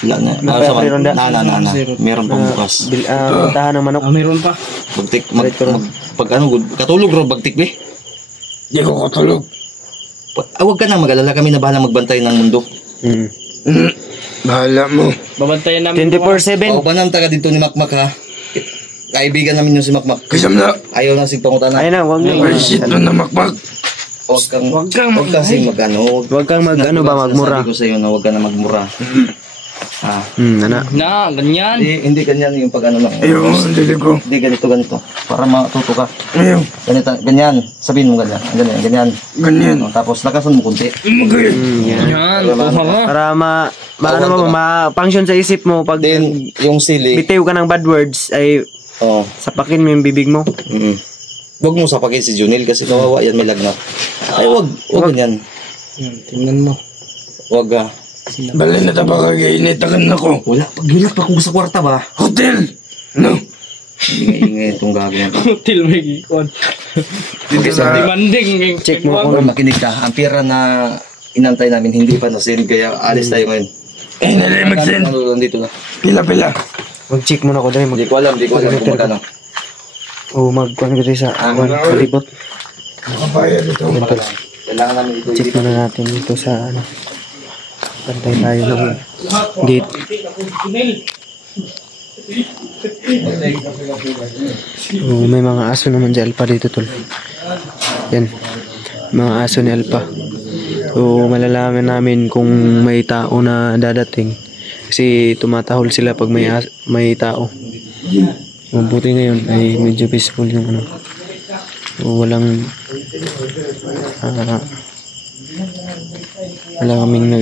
Wala na. May Sa meron na? na. Meron pang bukas. Tahan ng manok. Ah, meron pa. Bagtik pag ano katulog ro bagtik be. Di ko katulog. Huwag ka na mag-alala, kami na bahala magbantay ng mundo. Hmm. Bahala mo. Babantayan namin. 24/7. O banang taga dito ni Makmak ha. Kaibigan namin yung si Makmak. Kasam na. Ayaw na sig pangutana. Ayun na, wag na. Ay shit na namakmak. Huwag kang mag-ano. Wag kang mag ano ba magmura. Sabi ko sa iyo na huwag ka na magmura. Ana. Na, ganyan. Hindi ganyan yung pag ano lang. Ayaw, dili ko. Hindi ganito. Para matuto ka. Ayaw, Ganito, ganyan. Sabihin mo ganyan. Ganyan. ganyan. Tapos lakasan mo kunti. Magay. Yan. Yan, tuha mo. Para ma-function sa isip mo pag Then, yung sili. bitiw ka ng bad words ay Oh. sapakin mo yung bibig mo. Huwag mo sapakin si Junil kasi kawawa yan, may lagnat. Ay, wag ganyan. Tingnan mo. Wag Balay na taba kagainitakan ako. Wala, pagilat pa kung sa kwarta ba? Hotel! No! Ingay itong gagawin. Hotel may gikon. Dito sa... Demanding. Check mo Kung makinig ka, ang pera na inantay namin hindi pa na-send kaya alis tayo ngayon. Eh, nalay mag-send. Nandito na. Pila. Mag-check muna ko dahil Hindi ko alam kung magkano. mag-kuhan ko sa palibot. Nakabayad ito. Kailangan namin ito. Check muna natin dito sa ano. Pantay tayo ng gate. May mga aso naman si Alpha dito, tol. Yan. Mga aso ni Alpha. Malalaman namin kung may tao na dadating. Kasi tumatahol sila pag may tao. Mabuti ngayon ay medyo peaceful yung ano. Wala kaming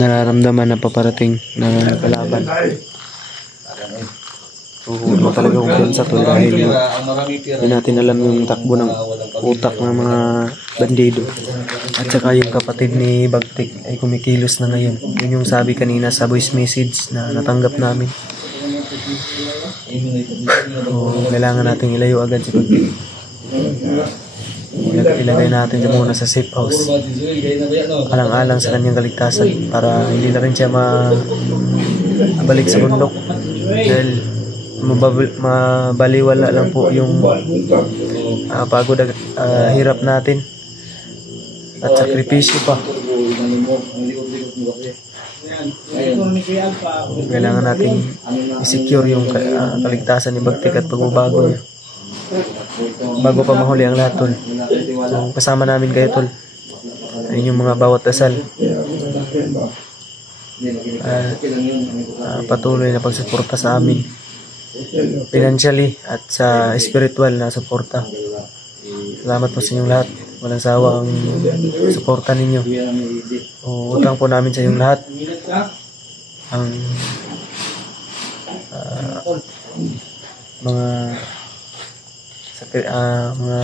nararamdaman na paparating na kalaban. Wala talaga kumpiyansa to dahil hindi natin alam yung takbo ng utak ng mga bandido. At saka yung kapatid ni Bagtik ay kumikilos na ngayon. Yun yung sabi kanina sa voice message na natanggap namin. Kailangan natin ilayo agad si Bagtik. Ilagay natin siya muna sa safe house. Alang-alang sa kanyang kaligtasan para hindi na rin siya mabalik sa bundok. Dahil mabaliwala lang po yung pagod at hirap natin at sakripisyo pa. Kailangan natin i-secure yung kaligtasan ni Bagtik at pagbabago niya bago pa mahuli ang lahat, tol. So, kasama namin kayo, tol. Ayun yung mga bawat dasal. Patuloy na pagsuporta sa amin. Financially at sa spiritual na suporta. Salamat po sa inyong lahat. Walang sawa ang suporta ninyo. Utang po namin sa inyong lahat. Ang mga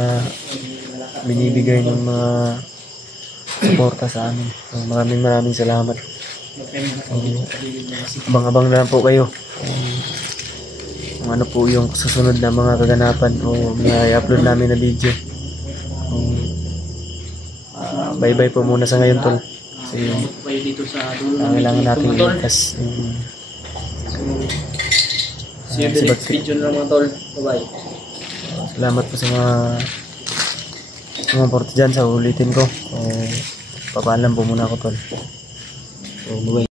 binibigay ng mga suporta sa amin. So, maraming salamat. Abang-abang na lang po kayo kung ano po yung susunod na mga kaganapan o mga i-upload namin na video. Bye-bye po muna sa ngayon, tol. Kasi kailangan natin iligtas See you in the next video na mga tol. Bye-bye. Salamat po sa mga porto dyan sa ulitin ko. Papaalam po muna ako, tol. So, bye-bye.